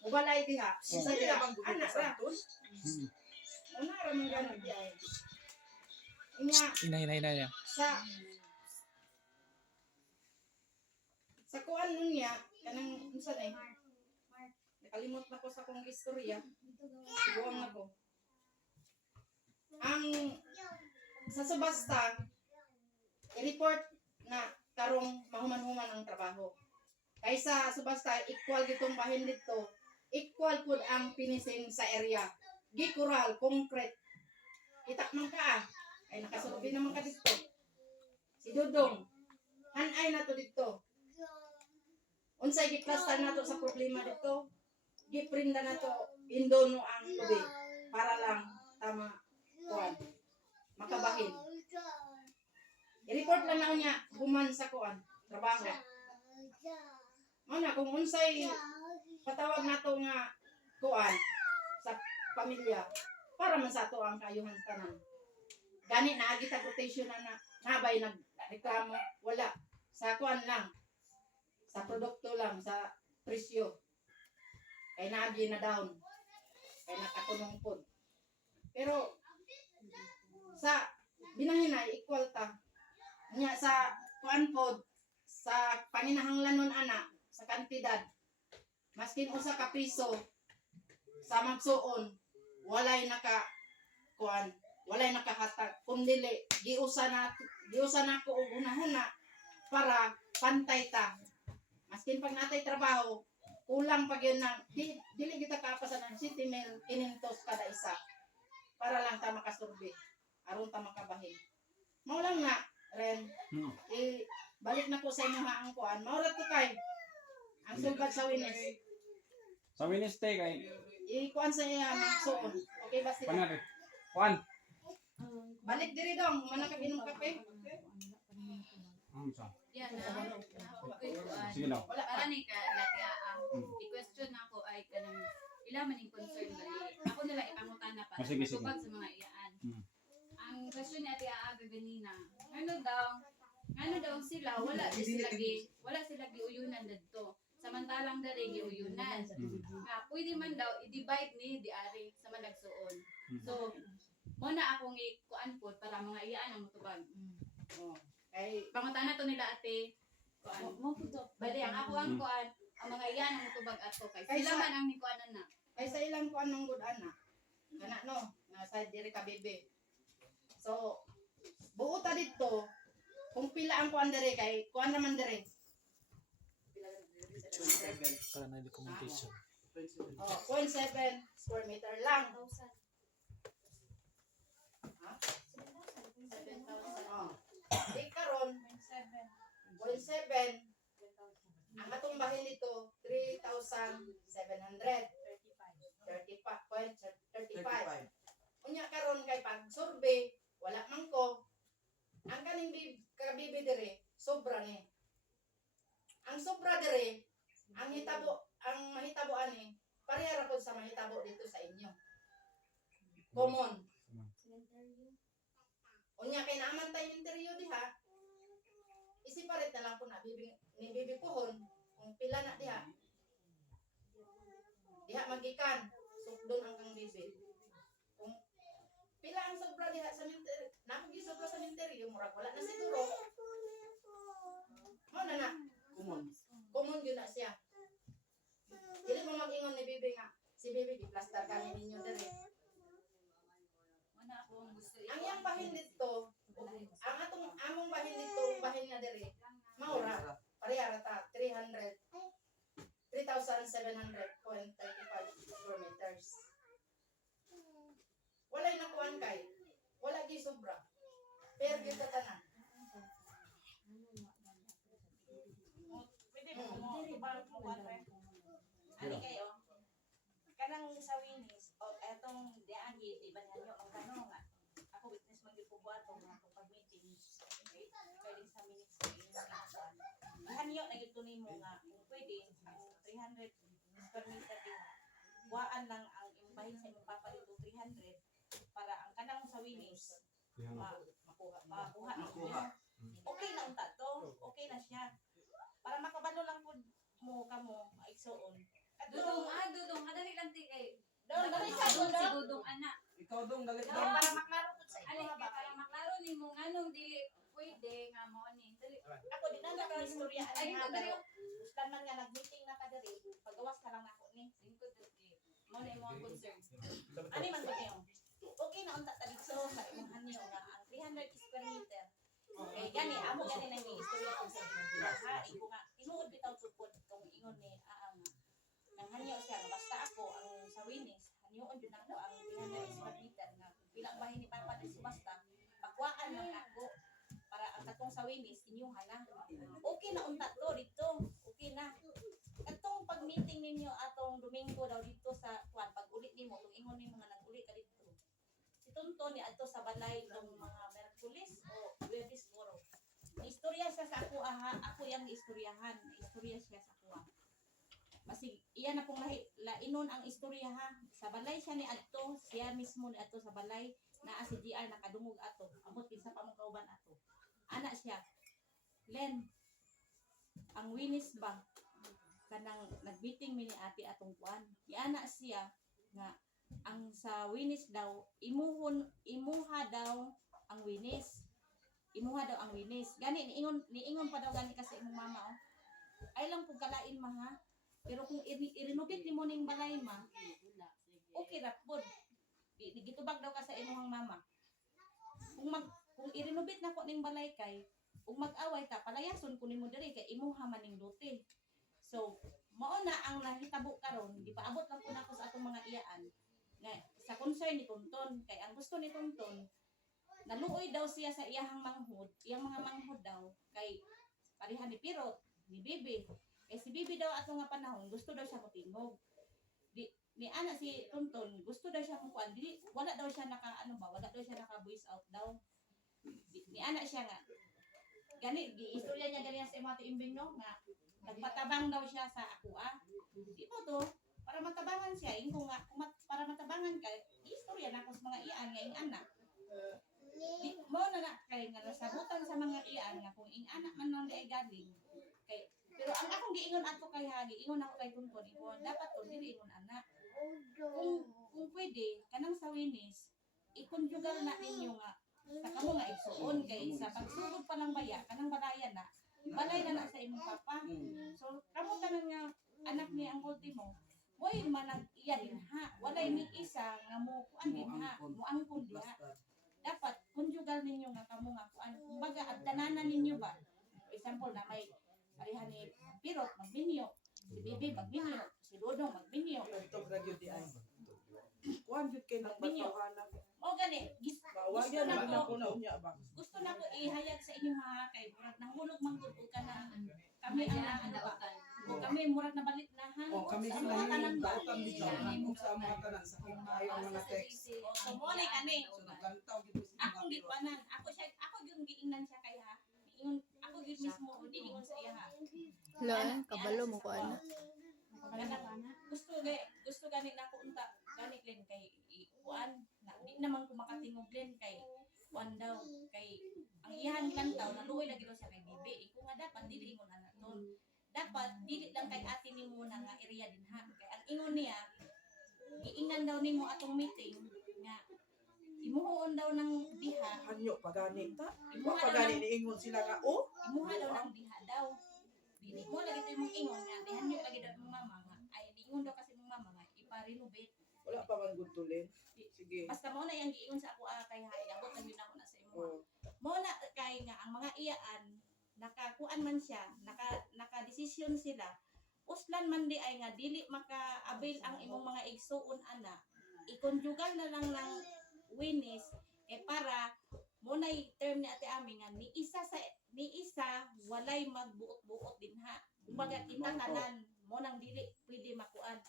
Mubalay diha. Sa Sa diha. bang gusto Anak sa ra. tun? Una ra man gani diha. Inya Ina. sa kuan nun niya kanang unsa na nakalimot na ko sa kong istorya. Siguang na ko. Ang sa subasta i-report na karong mahuman-human ang trabaho. Kaysa subasta equal gitong bahin dito, equal pud ang finishing sa area. Gikural, concrete. Kita man ka ay nakasulbi naman ka dito. Si Dudong, hanay na to dito. Unsay giplastar nato sa problema dito? Giprinda nato indono ang tubig para lang tama kuan makabahin. I-report lang na niya human sa kuan trabaho. Mana kung unsay patawag nato nga kuan sa pamilya para man sa ato ang kayuhan tanan. Gani na agit rotation na nabay nagreklamo wala sa kuan lang sa produkto lang sa presyo kay naagi na down kay nakatunong pod pero sa binahin na equal ta nya sa kuan pod sa panginahanglanon ana sa kantidad maskin usa ka piso sa magsuon walay naka kuan walay nakahatag kun dili giusa na ko og una-una para pantay ta. Maskin pag natay trabaho, kulang pag yun ng, dili kita kapasan ng 7,500 kada isa. Para lang ta makasurbi. Aron ta makabahin. Maulang nga, Ren, balik na ko sa inyo ha ang kuan. Maulat ko kay, ang sulbad sa winis. Sa Wednesday kay Ikuan sa iya, magsuon. Okay ba sila? panari. Kuan. Balik diri dong, mana ka ginom kape? Sa. Yan na. Okay, kuan. Sige na. Wala Para pa. ni ka lati i-question ako ay kanang ila man yung concern bali. Ako nila ipangutana pa. Sige, sige. Matubag sa mga iyaan. Mm. Ang question ni Ate Aaga ganina, ano daw sila wala sila giuyunan didto. Samantalang dali giuyunan. Nga pwede man daw i-divide ni diari sa managsuon. So mo na akong ikuan pod para mga iyaan ang mutubag. Oh. Kay Pangutana to nila ate kuan. Mo puto. Bali ang ako ang kuan, ang mga iyaan ang mutubag ato kay Kaysa- sila man ang nikuanan na. ay sa ilang kuan ng good ana. Kana no, nga sa diri ka bebe. So buo ta dito kung pila ang kuan diri kay kuan naman diri. Pila diri? 7. Para na documentation. Oh, 0.7 square meter lang. Ha? 7,000. Oh. Di karon 0.7 ang atong bahin dito 3,700. 35. Unya karon kay pag survey wala man ko ang kaning kabibi dire sobra ni. Ang sobra dire ang mahitabo ani pareha ra pod sa mahitabo dito sa inyo. Common. Unya kay naaman tayo interview diha. Isiparet na lang po na ni bibi pohon kung pila na diha. Diha magikan sukdon ang kang bibi. Kung pila ang sobra diha sa minter, napagi sobra sa minteryo, murag wala na siguro. Mo na na. Common yun na siya. Dili mo mag-ingon ni Bibi nga si Bibi giplastar kami ninyo diri. Wala akong gusto Ang iyang bahin dito, among bahin dito, bahin nga diri. Maura, pareha ra ta 3,700.35 square meters. Walay nakuan kay. Wala gi sobra. Pero gyud ta tanan. Pwede mo ibalik mo kwan. Ani kayo? Kanang sa Winis o etong diagi di ba niyo ang tanong nga. Ako witness man gyud ko buhaton nga pag meeting. Pwede sa minutes hanyo na gyud nimo nga kung pwede ang 300 square meter din. Waan lang ang imbahin sa imong papa dito 300 para ang kanang sa Winis makuha. Okay lang ta to. Okay na siya. Para makabalo lang pud mo kamo maigsoon. Dudong, madali lang ti kay. Dali sa Si dulo. Dudong ana. Ikaw dong dali Para maklaro pud sa Ali inyo ka ba. para maklaro nimo nganong dili pwede nga mao ni. Dali. Ako din na ka istorya Ay, ani ha. dali. Ustan man nga nag-meeting na ka diri. Pagawas ka lang nako ni. Lingkod dili. Mao na imong concern. Ani man gud niyo. Okay na unta ta dito sa imong hanyo nga ang 300 square meter. Kay gani amo gani na ni istorya ko sa inyo. Ha, iko nga tinuod bitaw tupod tong ingon ni aang nang hanyo siya nga basta ako ang sa Winis hanyoon jud ako ang 300 square meter nga bilang bahin ni papa di basta pakuan lang ako para ang katong sa Winis inyuhan na. Okay na unta to dito. Okay na. Katong pag-meeting ninyo atong Domingo daw dito sa kwan pag-ulit nimo tong ingon nimo nga nag-uli ka dito. Si Tonton ni adto sa balay tong mga Merkulis o Webis Goro. Istorya siya sa ako aha, ako yang istoryahan, istorya siya sa ako. Basig iya na pong lainon ang istorya ha. Sa balay siya ni adto, siya mismo ni adto sa balay naa si GR nakadungog ato. Amot kinsa pa mong kauban ato. Ana siya. Len ang Winis ba kanang nag-meeting mi ni ate atong kuan. Iana siya nga ang sa Winis daw imuha daw ang Winis. Imuha daw ang Winis. Gani niingon pa daw gani kasi imong mama oh. Ay lang pug kalain ma ha. Pero kung i-renovate nimo ning balay ma, okay ra pod. Gitubag daw ka sa imong mama. Kung i-renovate nako ning balay kay ug mag-away ta palayason ko nimo diri kay imuha man ning lote. So, mao na ang nahitabo karon, gipaabot lang po nako sa atong mga iyaan. Nga sa concern ni Tonton, kay ang gusto ni Tonton, naluoy daw siya sa iyang mga manghod daw, kay pareha ni Pirot, ni Bibi. Kay si Bibi daw atong nga panahon, gusto daw siya motingog. Ni ana si Tonton, gusto daw siya kuan, dili wala daw siya wala daw siya naka voice out daw. Ni ana siya nga gani istorya niya gani sa imong imbing no nga nagpatabang daw siya sa akuha. Di mo to, para matabangan siya, ingko nga, para matabangan ka, istorya na ko sa mga iyaan nga ing anak. Di mo na kay nga nasabutan sa mga iyaan nga kung ing anak man nang di galing. Kay pero ang akong giingon ato kay Hagi, ingon ako kay Tonton, ingon dapat to dili ingon anak. Kung pwede kanang sa Winis, i-conjugal na ninyo nga sa kamo nga igsuon kay sa pagsugod pa ng baya, kanang balaya na balay na sa imong papa. So, kamo tanan nga anak ni ang ultimo, boy manag-iya din ha. Walay ni isa nga mo kuan din ha, mo angkon diha. Dapat conjugal ninyo nga kamo nga kuan. Kumbaga adtananan ninyo ba? For example na may pareha ni Pirot magbinyo, si Bibi magbinyo, si Dodong magbinyo. Ito graduate di ay. Kuan jud kay nang batawanan. O gani, Bawal yan na ko na unya ba. gusto na ko ihayag sa inyo ha kay murag nahulog man gud ka na kami ang ano ba? O kami murag na balik na ha. Oh, kami Sa sila mga tanan yung ba? dautan dito. Kung sa mga tanan sa kung tayo ang mga text. O so mo ni kani. So naglantaw gid si Akong gitwanan, ako yung giingnan siya kay ha. Ingon ako gyud mismo hindi ingon sa iya ha. Hala, kabalo mo ko ana. Gusto gani na ko unta gani len kay kuan na di naman ko makatingog len kay kuan daw kay ang iyahan lang daw naluoy lagi daw siya kay Bibi. Iko nga dapat dili ingon ana ton. Dapat dili lang kay ate nimo na nga area din ha. Kay ang ingon niya giingnan daw nimo atong meeting nga imuhon daw ng diha. Hanyo pagani ta. Wa Imuha daw pagani ng niingon sila nga oh. imuha daw ng diha daw. Dili mo lagi to imong ingon nga dihan nyo lagi daw imong mama nga ay di giingon daw kasi mong mama nga ipa-renovate. Wala pa man gutulin. Sige. Basta mo na yang giingon sa ako kay abot na yun ako na sa imo. Oh. Mo na kay nga ang mga iyaan nakakuan man siya, naka-desisyon sila. Uslan man di ay nga dili maka-avail ang imong mga igsuon ana. I-conjugal na lang ng winis para mo na term ni ate Ami nga ni isa walay magbuot-buot din ha. Kumbaga kita tanan mo nang dili pwede makuan.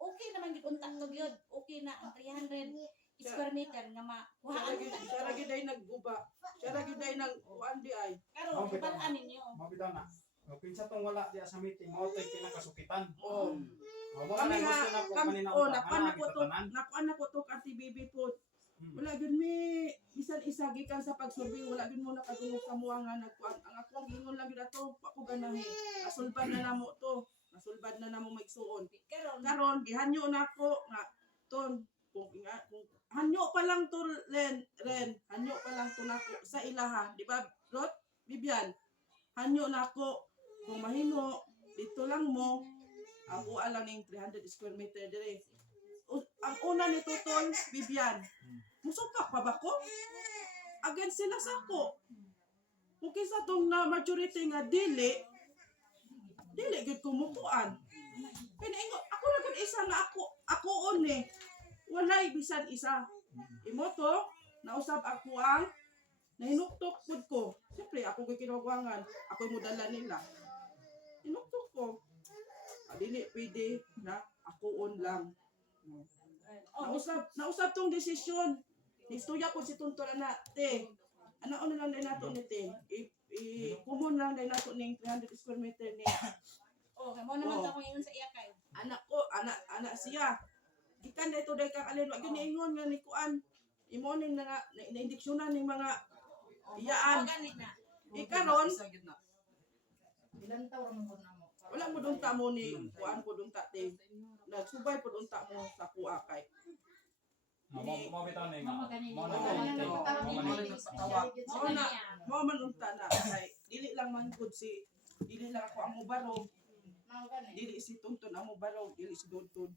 Okay naman gid unta to gyud. Okay na ang 300 square meter nga makuhaan Siya ra gid ay nagguba. Siya ra gid ay nagkuan di ay. karon ibalaan ninyo. Mabitaw na. O kinsa tong wala diya sa meeting, mao tay pinakasukitan. Oh. O mo Kami na nga, gusto na ko kanina nakuan na ko to kasi baby food. Wala gyud mi bisan isa gikan sa pagsurvey, wala gyud mo nakadungog sa muha nga nagkuan. Ang akong ingon lang gyud ato, ako ganahi. Nasulbad na namo to. Nasulbad na namo maigsuon. Karon gihanyo na ko nga ton kung hanyo pa lang to ren hanyo pa lang to nako sa ilaha, di ba? Rod, Bibian. Hanyo na ko kung mahimo dito lang mo ako alang ning 300 square meter dire. Ang una ni Tutol, Bibian. Musuka pa ba ko? Against sila sa ko. Kung kisa tong na majority nga dili gid kumukuan. Pinaingo, ako na gud isa na ako on walay bisan isa. Imo to, nausab ako ang nahinuktok pud ko. Siyempre, ako ko'y kinawagwangan. Ako'y mudala nila. Hinuktok ko. Dili pwede na ako on lang. Nausab tong desisyon. Nistuya ko si Tuntol na, te, ano lang din nato ni te. Kumon lang din nato ning 300 square meter ni. Mo naman ta ko ingon sa iya kay. Anak ko, anak siya. Gikan dito day kang alin, wag ni ingon nga ni kuan. Imo ning na indiksyonan ning mga iyaan. Ikaron, Ilan taon mo na mo? wala mo dunta mo ni kuan po dunta te. Nagsubay po dunta mo sa kuha kay. Mo bitaw ni nga. Mo na Mo man unta na kay dili lang man gud dili lang ako ang mubarog. Dili si Tunton ang mubarog, dili si Dudon.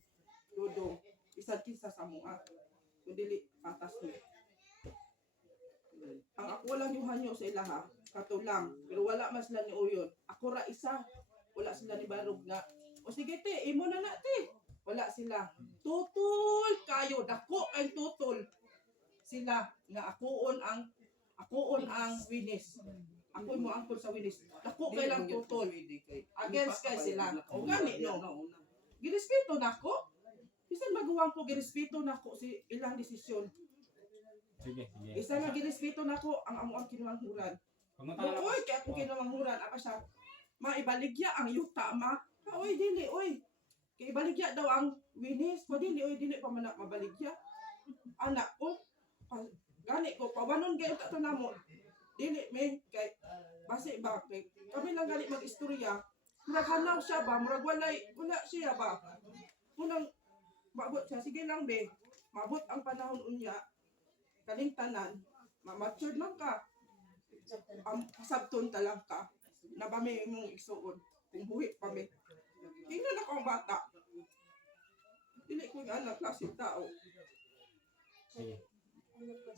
Dudong isang kisa sa mua. Kung dili patas ni. Ang ako lang yung hanyo sa ilaha, katulang. Pero wala mas sila ni Uyon. Ako ra isa. Wala sila ni Barog nga. O sige te, imo na te. Wala sila. Tutol kayo. Dako ang tutol. Sila nga akoon ang winis. Ako mo angkol sa winis. Dako kay lang tutol. Against kay sila. O gani no. Girespeto nako. Bisan magawa ko girespeto nako si ilang desisyon. Sige. Isa nga girespeto nako ang amo ang kinamanghuran. Pangunta na Oy, kaya ako kinamanghuran apa siya? Maibaligya ang yuta ma. Oy dili oy. Kay ibaligya daw ang winis. Ko dili pa man mabaligya. Anak ko gani ko pawanon kay ta namo. Dili me kay base ba kay kami lang gali mag-istorya. Murag hanaw siya ba? Murag wala siya ba? Unang mabot siya. Sige lang be. Mabot ang panahon unya. Kaling tanan. Mamature lang ka. Sabton talang ka. Nabami mong igsuon. Kung buhi pa me. Tingnan ako ang bata. Dili ko yung anak klase tao. Sige.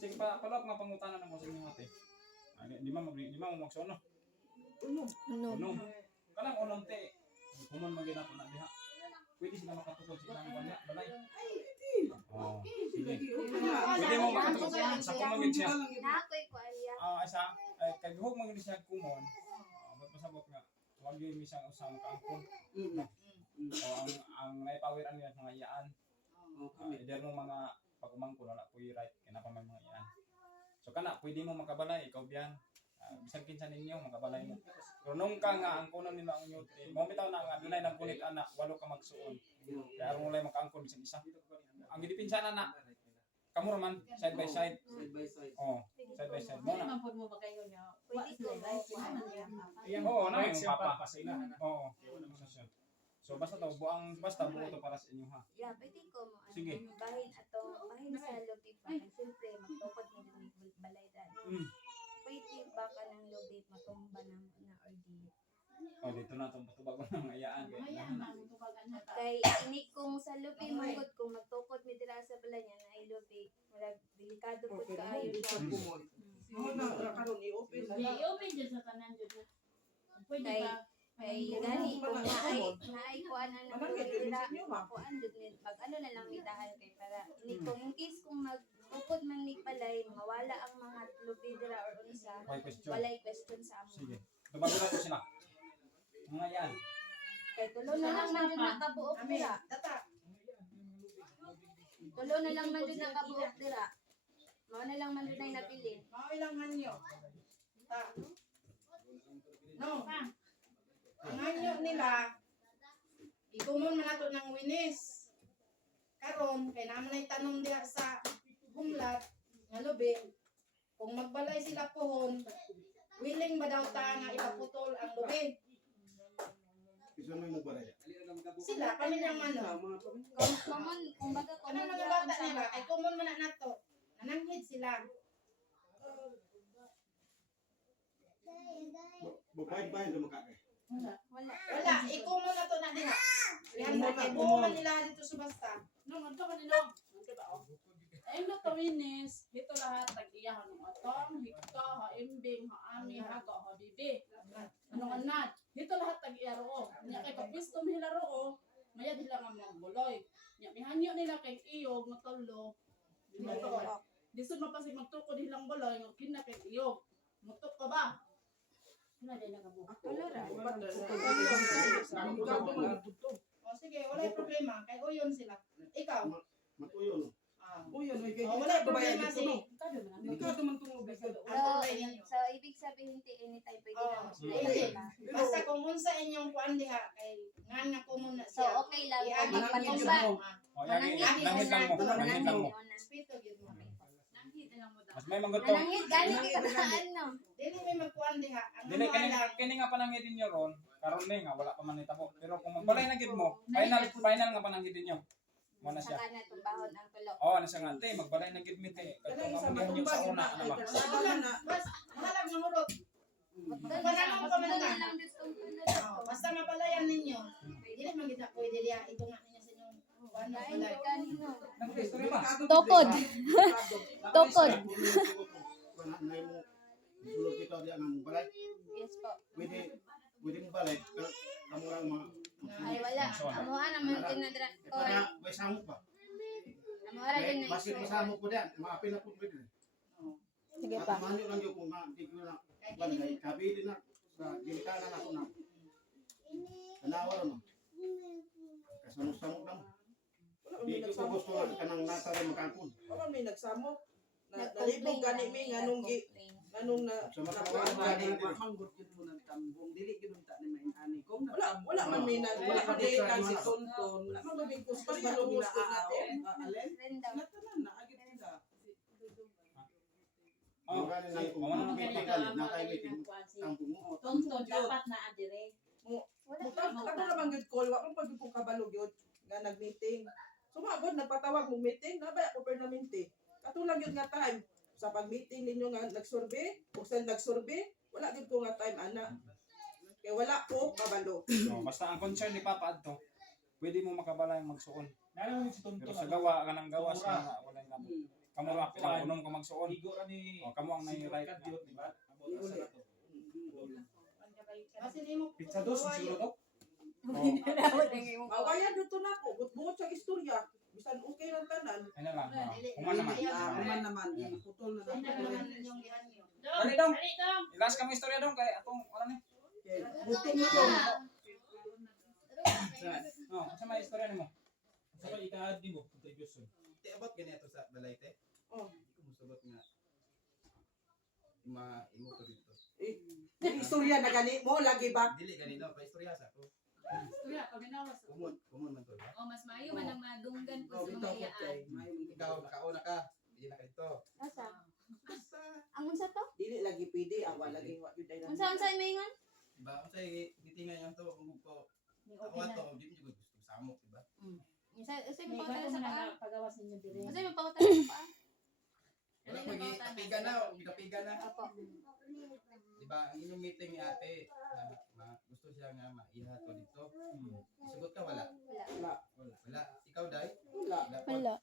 Sige pa, palap nga pangutanan ako sa inyo ate. Di mo magsono. Uno. Unom. Kanang unom te. Kumon magina pa na diha. Pwede sila makatukod sa ilang wala, balay. Oh, sige. Pwede mo makatukod sa kumangin siya. Nakoy ko aliya. Isa, kay buhok magin siya kumon. Ba't masabot nga, huwag yung misang usang kaangkon. O ang naipawiran nila mga iyaan. Either mo mga pagumangkon, wala po yung right, kaya pa may mga iyaan. So kana, pwede mo makabalay, ikaw biyan. Bisag kinsa ninyo, makabalay mo. Pero nung ka nga, ang kunon nila ang inyong mo bitaw na nga, dunay nagkulit anak, walo ka magsuon. Kaya aron walay makaangkon bisag isa. Ang gidipinsana na, kamo man, side by side. Oh, side by side. Mo na. Mampod mo ba kayo niya? Pwede ko. Oo, na yung papa sa ila. Oo. So basta to, basta buo to para sa inyo ha. Yeah, pwede ko mo. Sige. Bahin sa lobi pa. Siyempre, magtukod mo yung balay dahil. Pwede ba ka ng lobi matumba na or di? Oh, dito na itong patubag ng ayaan. Ayan, mamutubagan na ka. Kay ini kung sa lupi manggut kung magtukod mi dira sa balay niya na ay lupi. Wala delikado pud kaayo siya. Mo na karon i-open na. I-open dyan sa tanan dyan na. Pwede Kay- ba? Kay gani kung naay kuan na dira makuan jud ni mag ano na lang midahan kay para ini kung in case kung magtukod man ni balay mawala ang mga lupi dira or unsa. May question. Walay question sa amo. Sige. Tumago na to sila. Mga yan. Kay tulo na lang man jud nakabuok dira. Tulo na lang man jud nakabuok dira. Mao na lang man jud ay napili. Mailangan nyo. No. Ang anyo nila, ikumon man nato ng winis. Karon kay naman ay tanong diha sa humlat nga lubi, kung magbalay sila pohon, willing ba daw ta nga ipaputol ang lubi? Isa mo yung magbalay. Sila, kami ng ano. Kung common, kumbaga Ano common mga bata nila, ay kumon man na nato. Nananghid sila. Babayad na makakay. Wala. Wala, ikumon na to na diha. Yan na, kay buo man nila dito sa basta. No, ganito ka nila. Diba, oh. Ayun na tawinis, ito lahat tag-iyahan ng atong, hika, haimbing, haami, haga, habibi. Ano nga na? Dito lahat tag-iya roo. Nya kay kapistom hila roo, maya dila nga mga buloy. Nya mihanyo nila kay iyog, matalo. Disod mapasig magtukod hilang buloy, nga kina kay iyog. Mutok ka ba? Wala din nga mo. Tulo ra. O sige, wala problema. Kay uyon sila. Ikaw. Matuyo no. Uy, ano kay O, wala problema si. si. Ikaw naman tong ubigad. So, ibig sabihin ti anytime pwede Oh, na mas pwede. ba? Basta kung unsa inyong kuan diha kay ngan nga kumon na So, siya. okay lang Iagi kung manungsa. magpatumba. O, yan. Nangit lang mo. Nangit lang mo. Espiritu gyud mo. Mas may manggot to. Nanangit, gani kita taan no. Dili may magkuan diha. Ang Dili, wala. kini nga panangidin nyo ron. Karon ni nga, wala pa man nitabo. Pero kung magbalay na gid mo, final nga panangidin nyo. Muna siya. Saka na tumbahon ang tulo. Oo, ano siya nga, te, magbalay na gid mi, te. Kato nga mo nyo sa una, ano ba? Bas, halap ng hurot. Pananong ko man na. lang dito tong tulo. Oh, basta mapalayan ninyo. Dili man kita pwede diha itunga ninyo sa inyong kuan na Lain balay. kanino. Nag-history ba? Tukod. Tukod. Nay mo sulod kita di ang balay. Yes po. Pwede mo balay. Kamu lang Ay wala. Amuha naman din na dra. para may samok ba? Amuha ra din na Basit iso. masamok ko diyan. Maapil na po pwede. Sige pa. Manyo lang yung kung ma-tigil na balay. Kabili na sa ginikanan ako na. Tanawa no. Kasamok-samok lang. Di ko gusto ka nang nasa rin makakun. Wala may nagsamok. Nalibog gani mi nganong na Sa mga manggot gid mo nagtambong dili gid unta ni may ani kung wala man may wala ka di kan si tonton wala man gabing kuskus malungos ko natin alen Friend daw. natanan na agit sila Oh, Mga na yung Mga mga meeting na tayo meeting. Tampong mo. Tonton, dapat na adire. ako naman gud call wa man pag ko kabalo gyud nga nag-meeting sumagod nagpatawag mo meeting nabay ako permanente katulang gyud nga time sa pag-meeting ninyo nga nagsurvey ug sa nagsurvey wala gid ko nga time ana kay wala ko kabalo. Oh, basta ang concern ni Papa adto, pwede mo makabalay magsuon. Pero sa gawa ka nang gawa sa wala nga. Kamu ra pilang unong ka magsuon. Oh, kamo ang nay right, di ba? Kasi nimo Pizza dos siguro to. Mawaya dito na ko buot sa istorya bisan okay ra tanan. Ano lang. Kuman naman. Kuman naman putol na naman ninyong gihanyo. Dali dong. Ilas kami istorya dong kay atong wala ni. buting mo dong. Oh, sa may istorya nimo. Sa ikaad ni mo, contribution. Te about ganito sa balay te. Oh. Kumusugot nga. Imo ko dito. Yung istorya na gani mo lagi ba? Dili ganito, pa istorya sa ko. Kuya, paminawas. Kumon man to. Ba? O, mas maayo man ang madunggan ko Oh, sa bitaw mga ko iyaan. kay Ikaw nakauna ka. Dili na ka dito. Asa? Ang unsa to? dili lagi pwede awa lagi wa jud ay Unsa maingon? Diba? Unsay gitingan yang to kung ko. Ako ato, di mo gusto samok, diba? Unsa May mo pauta bago sa man paa? na pagawas ninyo dire. Unsa mo pauta sa paa? Wala pag kapiga na, kapiga na. Opo. Diba? Ang inyong meeting ni ate, na gusto gusto siya nga maihato dito. Sugot ka wala? Wala. Wala. Ikaw dai? Wala. po. Wala.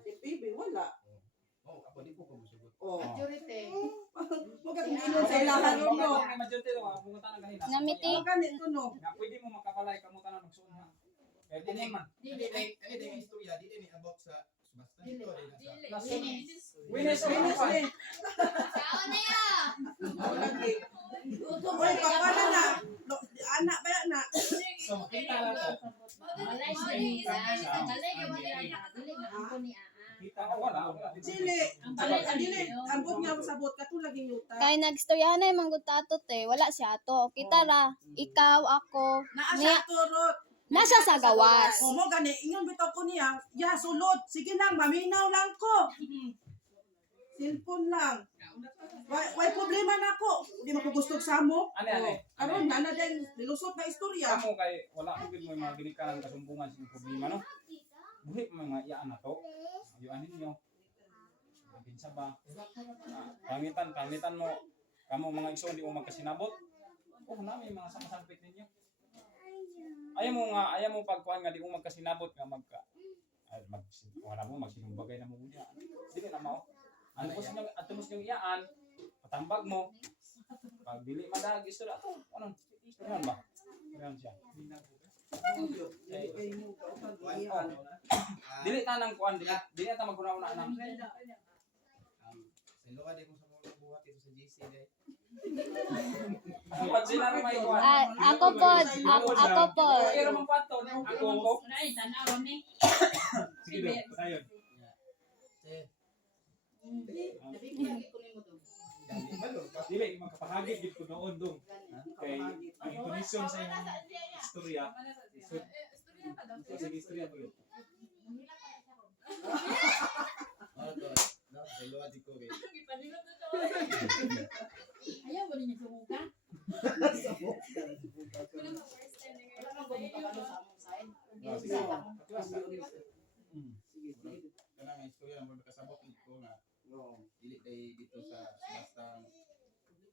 Si Bibi, wala. Oh, ako di ko musugot. Oh. Majority. Huwag kang inon sa ilahan Kung no. majority mo, pumunta na kanina. Namiti. Huwag ka nito no. Nga, pwede mo makabalay kamo tanan magsuon ha. Kaya di naman. Ani dai istorya di ni about sa subasta dito dai nasa. Winners of Finish the ni. Wala di. Oy, papa na. Anak ba na? So makita lang to. Kita ko wala. Sili. Dili. Ambot nga sabot ka to laging yuta. Kay nagstoryahan na yung manggut ato te. Wala si ato. Kita ra. Ikaw, ako. Naa Niya. siya turot. Nasa sa gawas. O mo gani ingon bitaw ko niya. Ya sulod. Sige nang maminaw lang ko. Cellphone lang. Way problema na ko. Di makugustog sa mo. Ane. Karon na din nilusot na istorya. Kamo kay wala ko gid mo mga ginikanan kasumbungan sa problema no. Buhi mo mga iyaan na to. Ayuan ninyo. Kinsa ba? Pangitan mo. Kamo mga igsoon di mo magkasinabot. Oh, nami mga samasampit ninyo. Ayaw mo pagkuhan nga di mo magkasinabot nga magsinumbagay na mo niya. Sige na mao. Ano mo sa iyaan, patambag mo. Pag dili madag istorya ato, ano? Istorya ba? Ganun siya. Dili tanang kuan dili ta maguna-una nang. Sa luwa di ko sa mga buhat ito sa GC dai. Ang sila ra may kuan. Ako pod. Ako pod. Pero man kwarto ni ako. Sige do, padayon. Dili magkapahagit gid ko noon dong. Kay ang intuition sa imong istorya. Sige istorya to. Sa luwa di ko kay. Ayaw ba niya sumuka? Kanang istorya mo kasabot ko nga dili day dito sa basta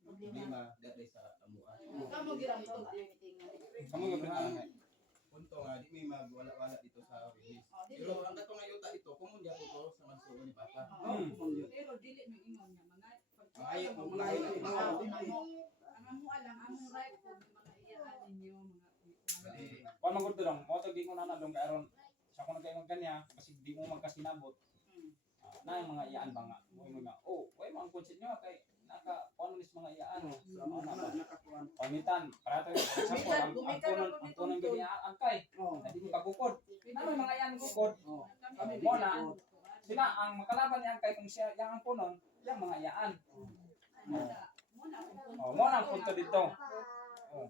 problema dili sa amuan. Kamu giram to. Kamo gyud Punto nga di may magwala-wala dito sa release. Pero ang katong nga yuta dito kumun di ako to sa mansuon ni papa. Pero dili mo ingon niya mga Ay, Ang amo alang among right ko mga iyaan ninyo mga Kuan man gud dong, mo to di ko na dong karon. Sa ko nagkaingon kanya kasi di mo magkasinabot. Na yung mga iyaan ba nga. Mo nga, oh, way mo ang concept nyo kay naka panulis mga iyaan. Pamitan, para to ang tunong gani ang kay. Di mo kagukod. Na may mga iyaan gukod. Mo na sila ang makalaban ni ang kay kung siya yang ang punon, yang mga iyaan. Oh, mo na ang punto dito.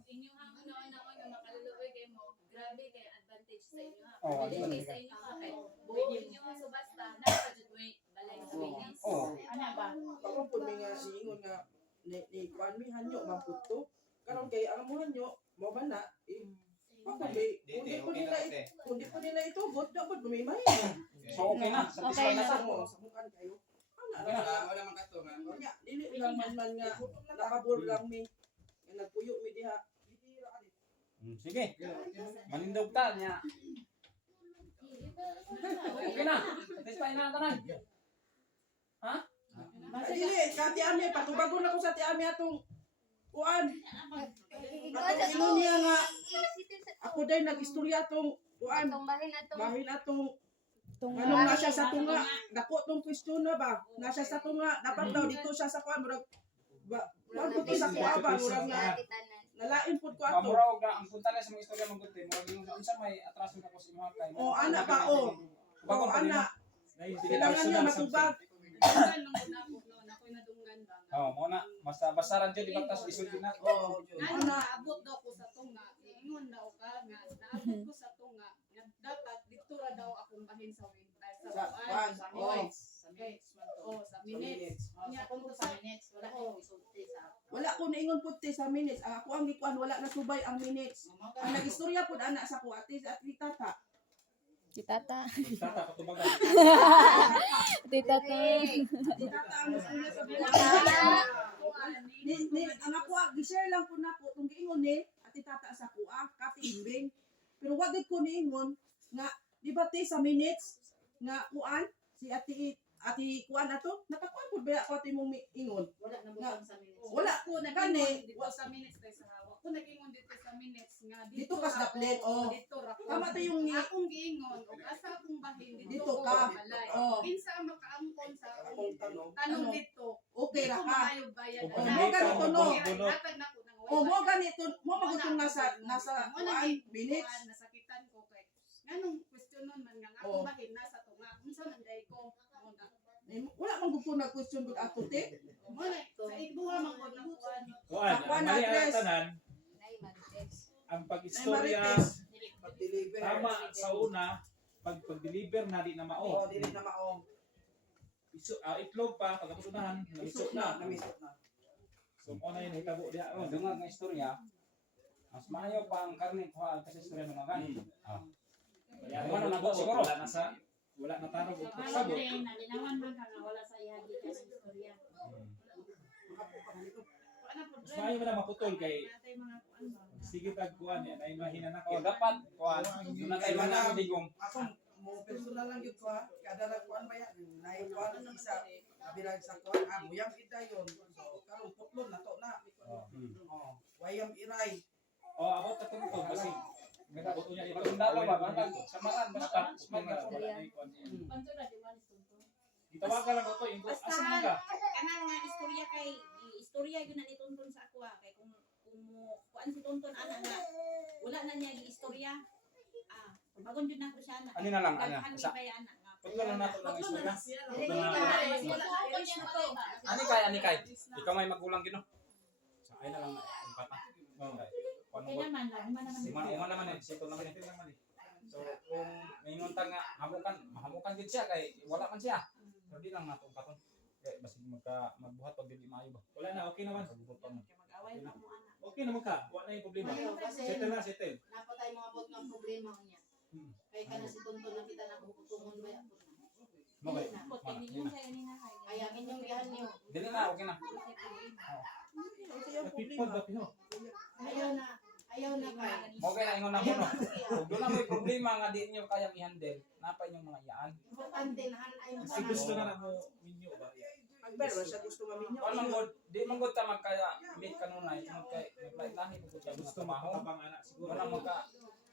Inyong ang una-una nga makaluluoy kay mo, grabe kay advantage sa inyo ha. Oh, Dili kay sa inyo ha kay buhay inyo nga subasta dapat jud balay sa winis. Oh. ana ba? Karon pud mi nga siingon nga ni kuan mi hanyo maputo. Karon kay ang mo hanyo mo ba na kundi po nila itugot dapat bumimay. So okay na, satisfied na sa mo. Sa mukan kayo. Wala man kato nga. Nya dili lang man nga nakaburgang mi. Nga nagpuyo mi diha. Sige. Manindog ta nya. Okay na. Satisfied na tanan. Ha? Dili kati ami patubagon ako sa ti ami atong kuan. Atong ino niya nga ako day nagistorya atong kuan. Bahin atong ano nga siya sa tunga, dako tong question na ba? Nasa sa tunga, dapat daw dito siya sa kuan murag wag ko sa kuan ba murag nga nalain pud ko ato. Murag nga ang punta na sa mga istorya mong gud murag yung unsa may atraso na ko sa imong kay. O ana ba o? O ana. Kailangan niya matubag. Oh, mo na basta ra jud ibaktas isod na. O Ana abot daw ko sa tunga, ingon daw ka nga naabot ko sa tunga nga dapat dito ra daw akong bahin sa win sa minutes. Sa minutes. Nya kung sa minutes wala ko isulti sa. wala ko niingon puti sa minutes. Ako ang gikuan wala na subay ang minutes. Ang nagistorya pud ana sa kuati at tata. Titata. Tata patubagan. Titata. Tata ang istorya sa buwan. Ni ang ako gi-share lang pud nako tong giingon ni Ate tata sa kuha, katimbing. Pero wag gid ko niingon nga di ba te sa minutes nga kuan si ati kuan ato nakakuan pud ba ako ati mong ingon. Wala na butang sa minutes. Wala Ako kani nag-ingon dito sa minutes tayo sa hawak. Ako nag-ingon dito sa minutes nga Dito kas na plate, oh. Dito ra ko. Tama tayo yung akong giingon ug asa akong bahin dito, Dito ko ka. balay. Oh. Kinsa ang makaangkon sa akong tanong. tanong Ano? dito. Okay ra Dito ka. maayo bayad. Kung mo ganito, no? Hatag na ko nang O mo ganito, mo magutong nasa kuan minutes. nasakitan ko kay nganong questionon man nga Oh. akong bahin nasa to nga unsa man day ko muna. Wala man gud ko na question gud ato te. Muna sa igduha man ko na kuan. Kuan, Kuan ang mali address. ang tanan, Nay Marites. ang Nay pag-istorya Marites. Pag-deliver. tama sa una, pag-deliver na di na mao. Oh, dili na mao. Itlog pa pagkatunahan, namisot na. namisot na. So mo na yun hitabo diha Oh, ron. dungag nga istorya. Mas maayo pa ang karne kuha kasi istorya ng mga Kaya Wala na na ba siguro? wala na tarog ug Ano sabot. rin, nalinawan man ka nga wala sa ihagi ka sa istorya. Ano po, Mas maayo man na maputol kay natay mga kuan ba? sige tag kuan ya nay mahinanakit. Oh, dapat kuan. Doon na tayo mga digong. Ako mo personal lang gyud ko ha. Kada ra kuan ba yan? Nay kuan isa kabilang sa kuan muyang kita yon. So karon putlon na to na. Oh, wayam iray. Oh, ako katungtong kasi nagabot niya ito. Magundalo ba? Basta samaran basta smart ka. Wala na ikuan niya. Panto na di man tunto. Itawagan lang ako yung Basta, asa man ka. kanang nga istorya kay, istorya yun na ni Tonton sa ako kay kung kuan si Tonton ana nga, wala na niya istorya. Bagon yun na ko siya na. Ano na lang, ano? Ganahan Sa- ni Bayana nga. Putlo na nato ng istorya. Ani kay. Ikaw may magulang gino. Sa ay na lang ang pata. Okay naman, lima naman. Uma naman eh, sito naman eh. So kung maingon ta nga mahamukan gid siya kay wala man siya. So di lang nato katon. Kay basig magbuhat pag dili maayo ba. Wala na, okay naman. Pagbuhat pa mo. Mag-away pa mo ana. Okay naman ka. Wala na yung problema. Settle na, settle. Napatay mga bot ng problema niya. Kaya ka na si Tonton na kita na kutungon ba yan. Okay. Puti ninyo sa ini nga kay. Kaya inyong gihan niyo. Dili na okay na. Napipod ba piho? Ayaw na. Ayaw na kay. Okay na ingon na mo no. Kung doon na may problema nga di niyo kayang i-handle, napa inyong mga iyaan. Importante na ay mo Kasi gusto na na mo minyo ba? Ang pero siya gusto maminyo. Wala man gud, di man gud ta magkaya meet kanunay tungod kay naglahi ko sa Gusto gusto maho. makatabang anak siguro. Wala magka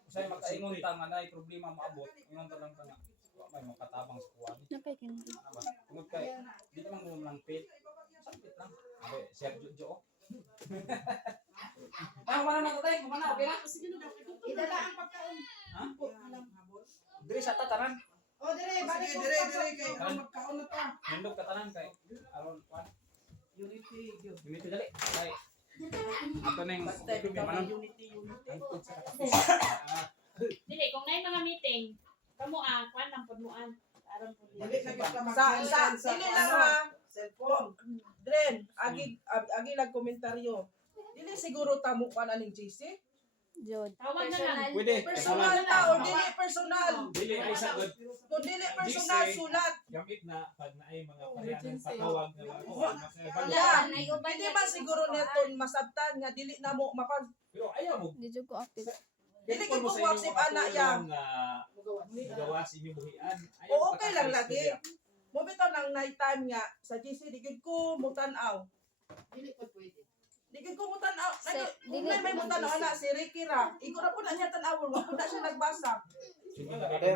usay magkaingon ta nga nay problema maabot, ingon ta lang ta nga wa may makatabang sa kuwan. Napay kini. Ano ba? Tungod kay di man mo lang pit. Sakit lang. Abe, Sir Jojo. Mana tatay, kumana okay na? Idala ang pagkaon. Ha? Diri sa tataran. O dire, balik Sige, mo. dire kay ang magkaon na ta. Nindog tataran kay aron kuan. Unity gyud. Dili dali. Kay ato ning Basta manon. unity. Dili kung nay mga meeting, kamo kuan lang pudmuan. Aron pud. Dili na gyud ka Sa dili lang ha. cellphone. Dren, agi lang komentaryo. Dili siguro tamo ka na ning GC. Jod. Tawag na lang. Pwede. Personal ta o dili personal. Dili ay sagod. Kung dili personal GC. sulat. Gamit na pag naay mga parehan patawag na mga Yeah. Hindi ba siguro neton masabtan nga dili na mo makan. Pero ayaw mo. Di jud ko active. Dili gid ko accept ana yang. Gawa sa inyong buhian. O okay lang lagi. Mo bitaw nang night time nga sa GC di gid ko mutan-aw. Dili ko pwede. Di gid ko mutan-aw. Dili- Kung may mutan-aw ana si Ricky ra. Iko ra po na niya tan-awon, wa po na siya nagbasa.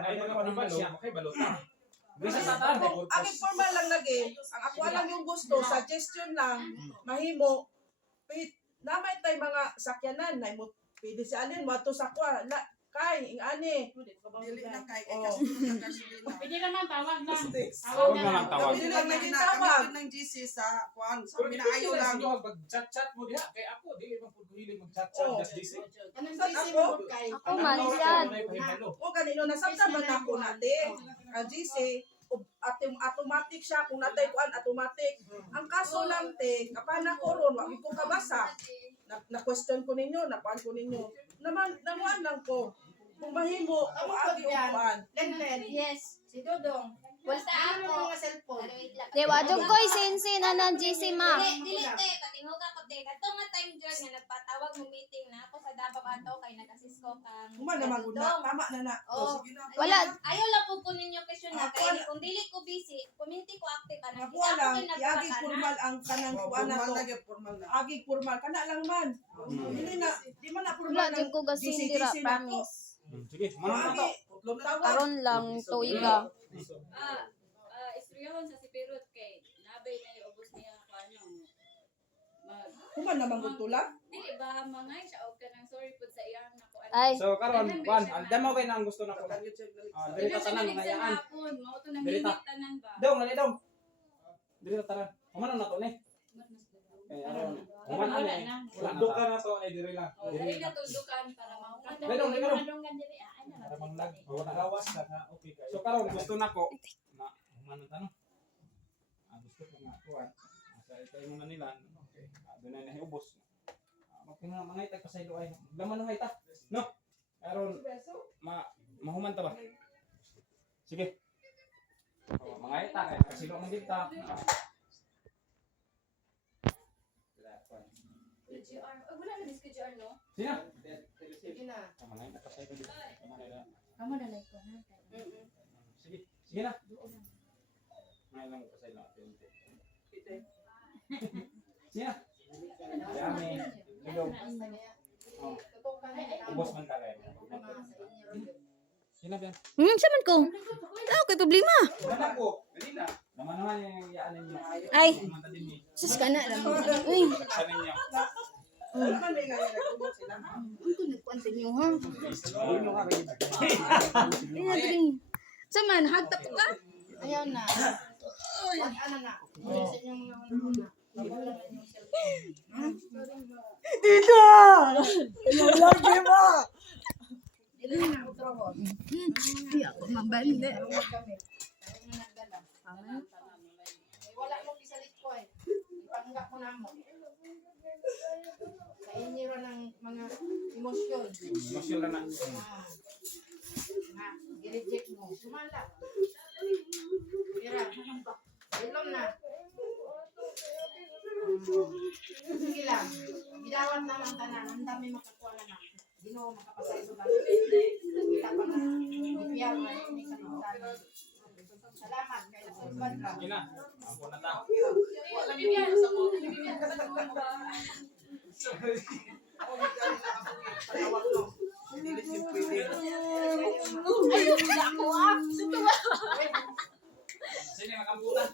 Ay mga panibalo, makay balota. Bisa sa tataran kay Ang informal lang lagi, ang ako lang yung gusto, suggestion lang, mahimo. Namay tay mga sakyanan, na mo pwede si alin mo ato sa kwa, kay ing ani. Dili na kay Pwede naman tawag na. Tawag na lang tawag. Dili lang nagitawag ng GC sa kwan, sa pinaayo lang. Mag-chat-chat mo diha kay ako dili man pud hilig mag-chat-chat Oh. gas DC. Kanang Sa sisi ako? mo kay. Ako man siyan. O kanino nasabtan man ako nate. Ang GC automatic siya kung natay kuan automatic. Ang kaso lang te, kapana ko ron, wa ko kabasa. Na question ko ninyo, na kuan ko ninyo. Namuan lang ko. Kung mahimo, Amo agi ko yan. kuan. Len. Yes. Si Dodong. Basta Ano ako. mga cellphone? Di wajog ko isinsin na GC ma. Dili te, patingog ako te. Kato nga time George nga nagpatawag mo meeting na ako sa Davao ato kay nag-assist ko kang Uma naman gud na, tama na na. Oh. Sige na. Wala. Ayaw lang po kunin yung question na Ako kay na- kung dili ko busy, kuminti ko active ka na. Ako lang, yagi formal ang kanang kuan na to. Agi formal kana lang man. Dili na, di man na formal. Wala jud ko gasindira, promise. Sige, manong na to. Karon lang tuiga. Istoryahan sa si Pirot kay nabay na yung ubos niya ang ano. Human naman gud tulak. Dili ba mangay siya og kanang sorry pud sa iyang nakuan. Ay, So karon, Juan, damo kay nang gusto nako. Diri ta tanan Dili ngayaan. mao to nang Dili ta. hinit tanan ba. Dong, nali dong. Diri ta tanan. Humano na to ni. Kay aron. Human ani. Tundok ka na to ay diri lang. Dili na tuldukan para maungan. Dong, dong. Madunggan dili ay na. Para manglag. Wala gawas ka na okay kayo. So karon gusto nako na humano ta no. Gusto ko nga kuan. Sa ito mo na nila. Okay. Doon na nahiubos. Magpinga mga itag pasaylo ay. Laman no hayta. No. Karon mahuman ta ba? Sige. Oh, mga ita kay kasilo man dita. Wala na dis KGR no. Sino? Sige na. Mga ita pasaylo dito. Kamo na like ko na. Sige. Sige na. Ngayon lang pasaylo natin. Sige na. Yami. Ilog. Oh. Ubos man ka rin. Sino ba? sa man ko. Tao kay problema. Naman ko. Kanina. Naman naman yung yaan ninyo. Ay. Manta din ni. Sus ka na lang. Uy, Sa ninyo. Naman may nga nagtubot sila. ano nagkuan sa inyo ha? Sino nga rin? Ay, nadring. Sa man, hagtap ka? Ayaw na. Wag ano na. Sa inyong mga una. Wala na yung cellphone. Dito! Lagi mo! Dili na ako trabaho. Di ako mabali. Ayaw mo gamit. Ayaw mo nagdala. Wala mo kisalit ko eh. Ipanggap ko na mo. Sa inyo rin ng mga emosyon. Emosyon na na. I-reject mo. Sumala. Mira. Ilom na. Sige lang. Bidawat naman tanan. Ang dami makakuha na na. Ginoo makapasay sa balo. Kita pa na. Ipiyal na. Hindi ka nagtanan. Salamat. Kaya nasulban ka. Sige na. Ampun na ta. Wala bibyan sa mo. Bibyan sa mo ba. Sino yung makamputan?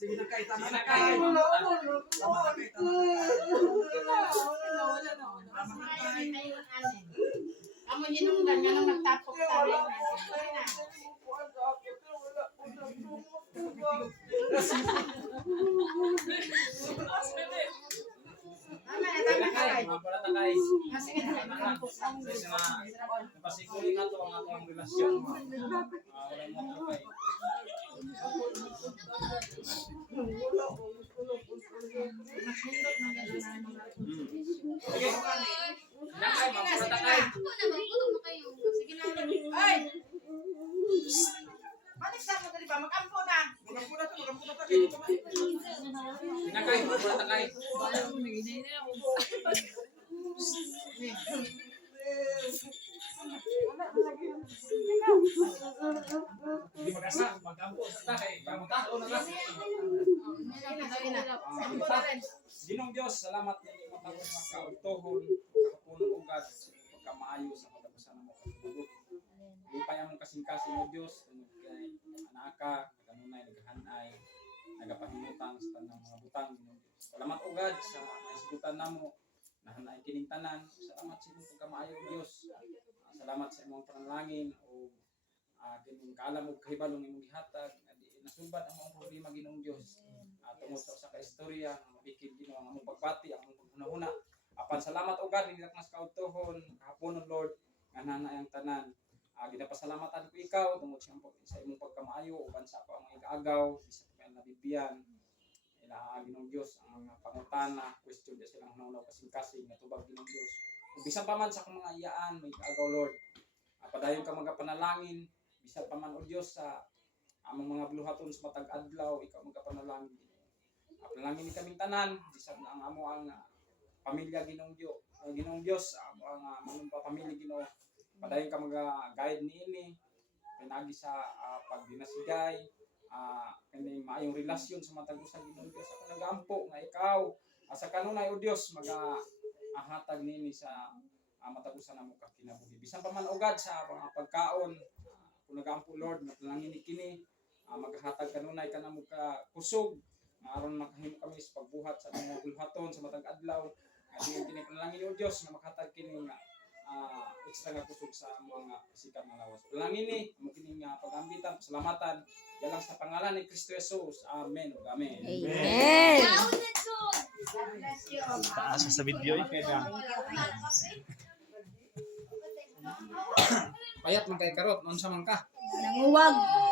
Sige na kay, tama Sige na na kay. kayo. Tama na kay, tama na kay. Kamu hinungdan nga nung nagtapok tayo. Tama na, tama na kay. Ampun na ta kay. Sige na, nagtapok Sa napasikuli nga to ang atong relasyon. Wala mo to kay. Sige. Nakay, ampun na ta kay. Sige na, ay! Balik sa mo dali ba? Makampo na. Magampo na to, magampo na kay. Dito man. Nakay, ampun na ta kay. Hindi magasa, magkampo sa ta kay. Pamutaho na lang. Sige na. Kampo na rin. Ginong Diyos, salamat ninyo matawag mga kautohon, kapunong ugad, pagkamaayo sa katapusan ng mga pagbubugot. Lipay ang mong kasing-kasing mo Diyos, tungkol kay anaka, nagkanunay, naghahanay, nagapahimutang sa tanang mga butang. Ginong Diyos. Salamat ugad sa naisgutan namo, nahanay kining tanan. Salamat sa inyong pagkamaayo Diyos. Salamat sa imong panalangin o ginong kaalam o kahibalong imong gihatag. Nasubad ang mga problema Ginong Diyos. Tungod sa kaistorya, ang mabikid Ginoo ang among pagbati, ang among paghuna-huna. Apan salamat ugad, hindi mas kautohon, kahaponon Lord, nga nanay ang tanan. ginapasalamatan ko ikaw tungod sa imong pagkamaayo uban sa ako ang igaagaw bisa pa kay nabibiyan ila Ginoong Dios ang mga pangutana question di silang naunaw kasing-kasing natubag Ginoong Dios ug bisan pa man sa akong mga iyaan may igaagaw Lord padayon ka mga panalangin bisan pa man o Dios sa among mga buluhaton sa matag adlaw ikaw magapanalangin panalangin ni kaming tanan bisan ang amo ang pamilya Ginoong Dios amo ang manumpa pamilya Ginoo padayon ka mag-guide niini pinagi sa pagdinasigay kani maayong relasyon sa matag usa Ginoong Dios ako nagampo nga ikaw asa kanunay o Dios ahatag niini sa matag-usa namo ka kinabuhi bisan pa man ugad sa mga pagkaon ako nagampo Lord natalangin ni kini maghatag kanunay kanamo ka kusog aron makahimo kami sa pagbuhat sa mga bulhaton sa matag adlaw diin kini panalangin o Dios nga makhatag kini nga extra nga kusog sa mga sikat nga lawas. Panalangin ni amo kini nga pagambitan, pasalamatan yalang sa pangalan ni Kristo Jesus. Amen. Amen. Amen. Taas sa video eh. Payat man kay karot, unsa man ka? Nanguwag.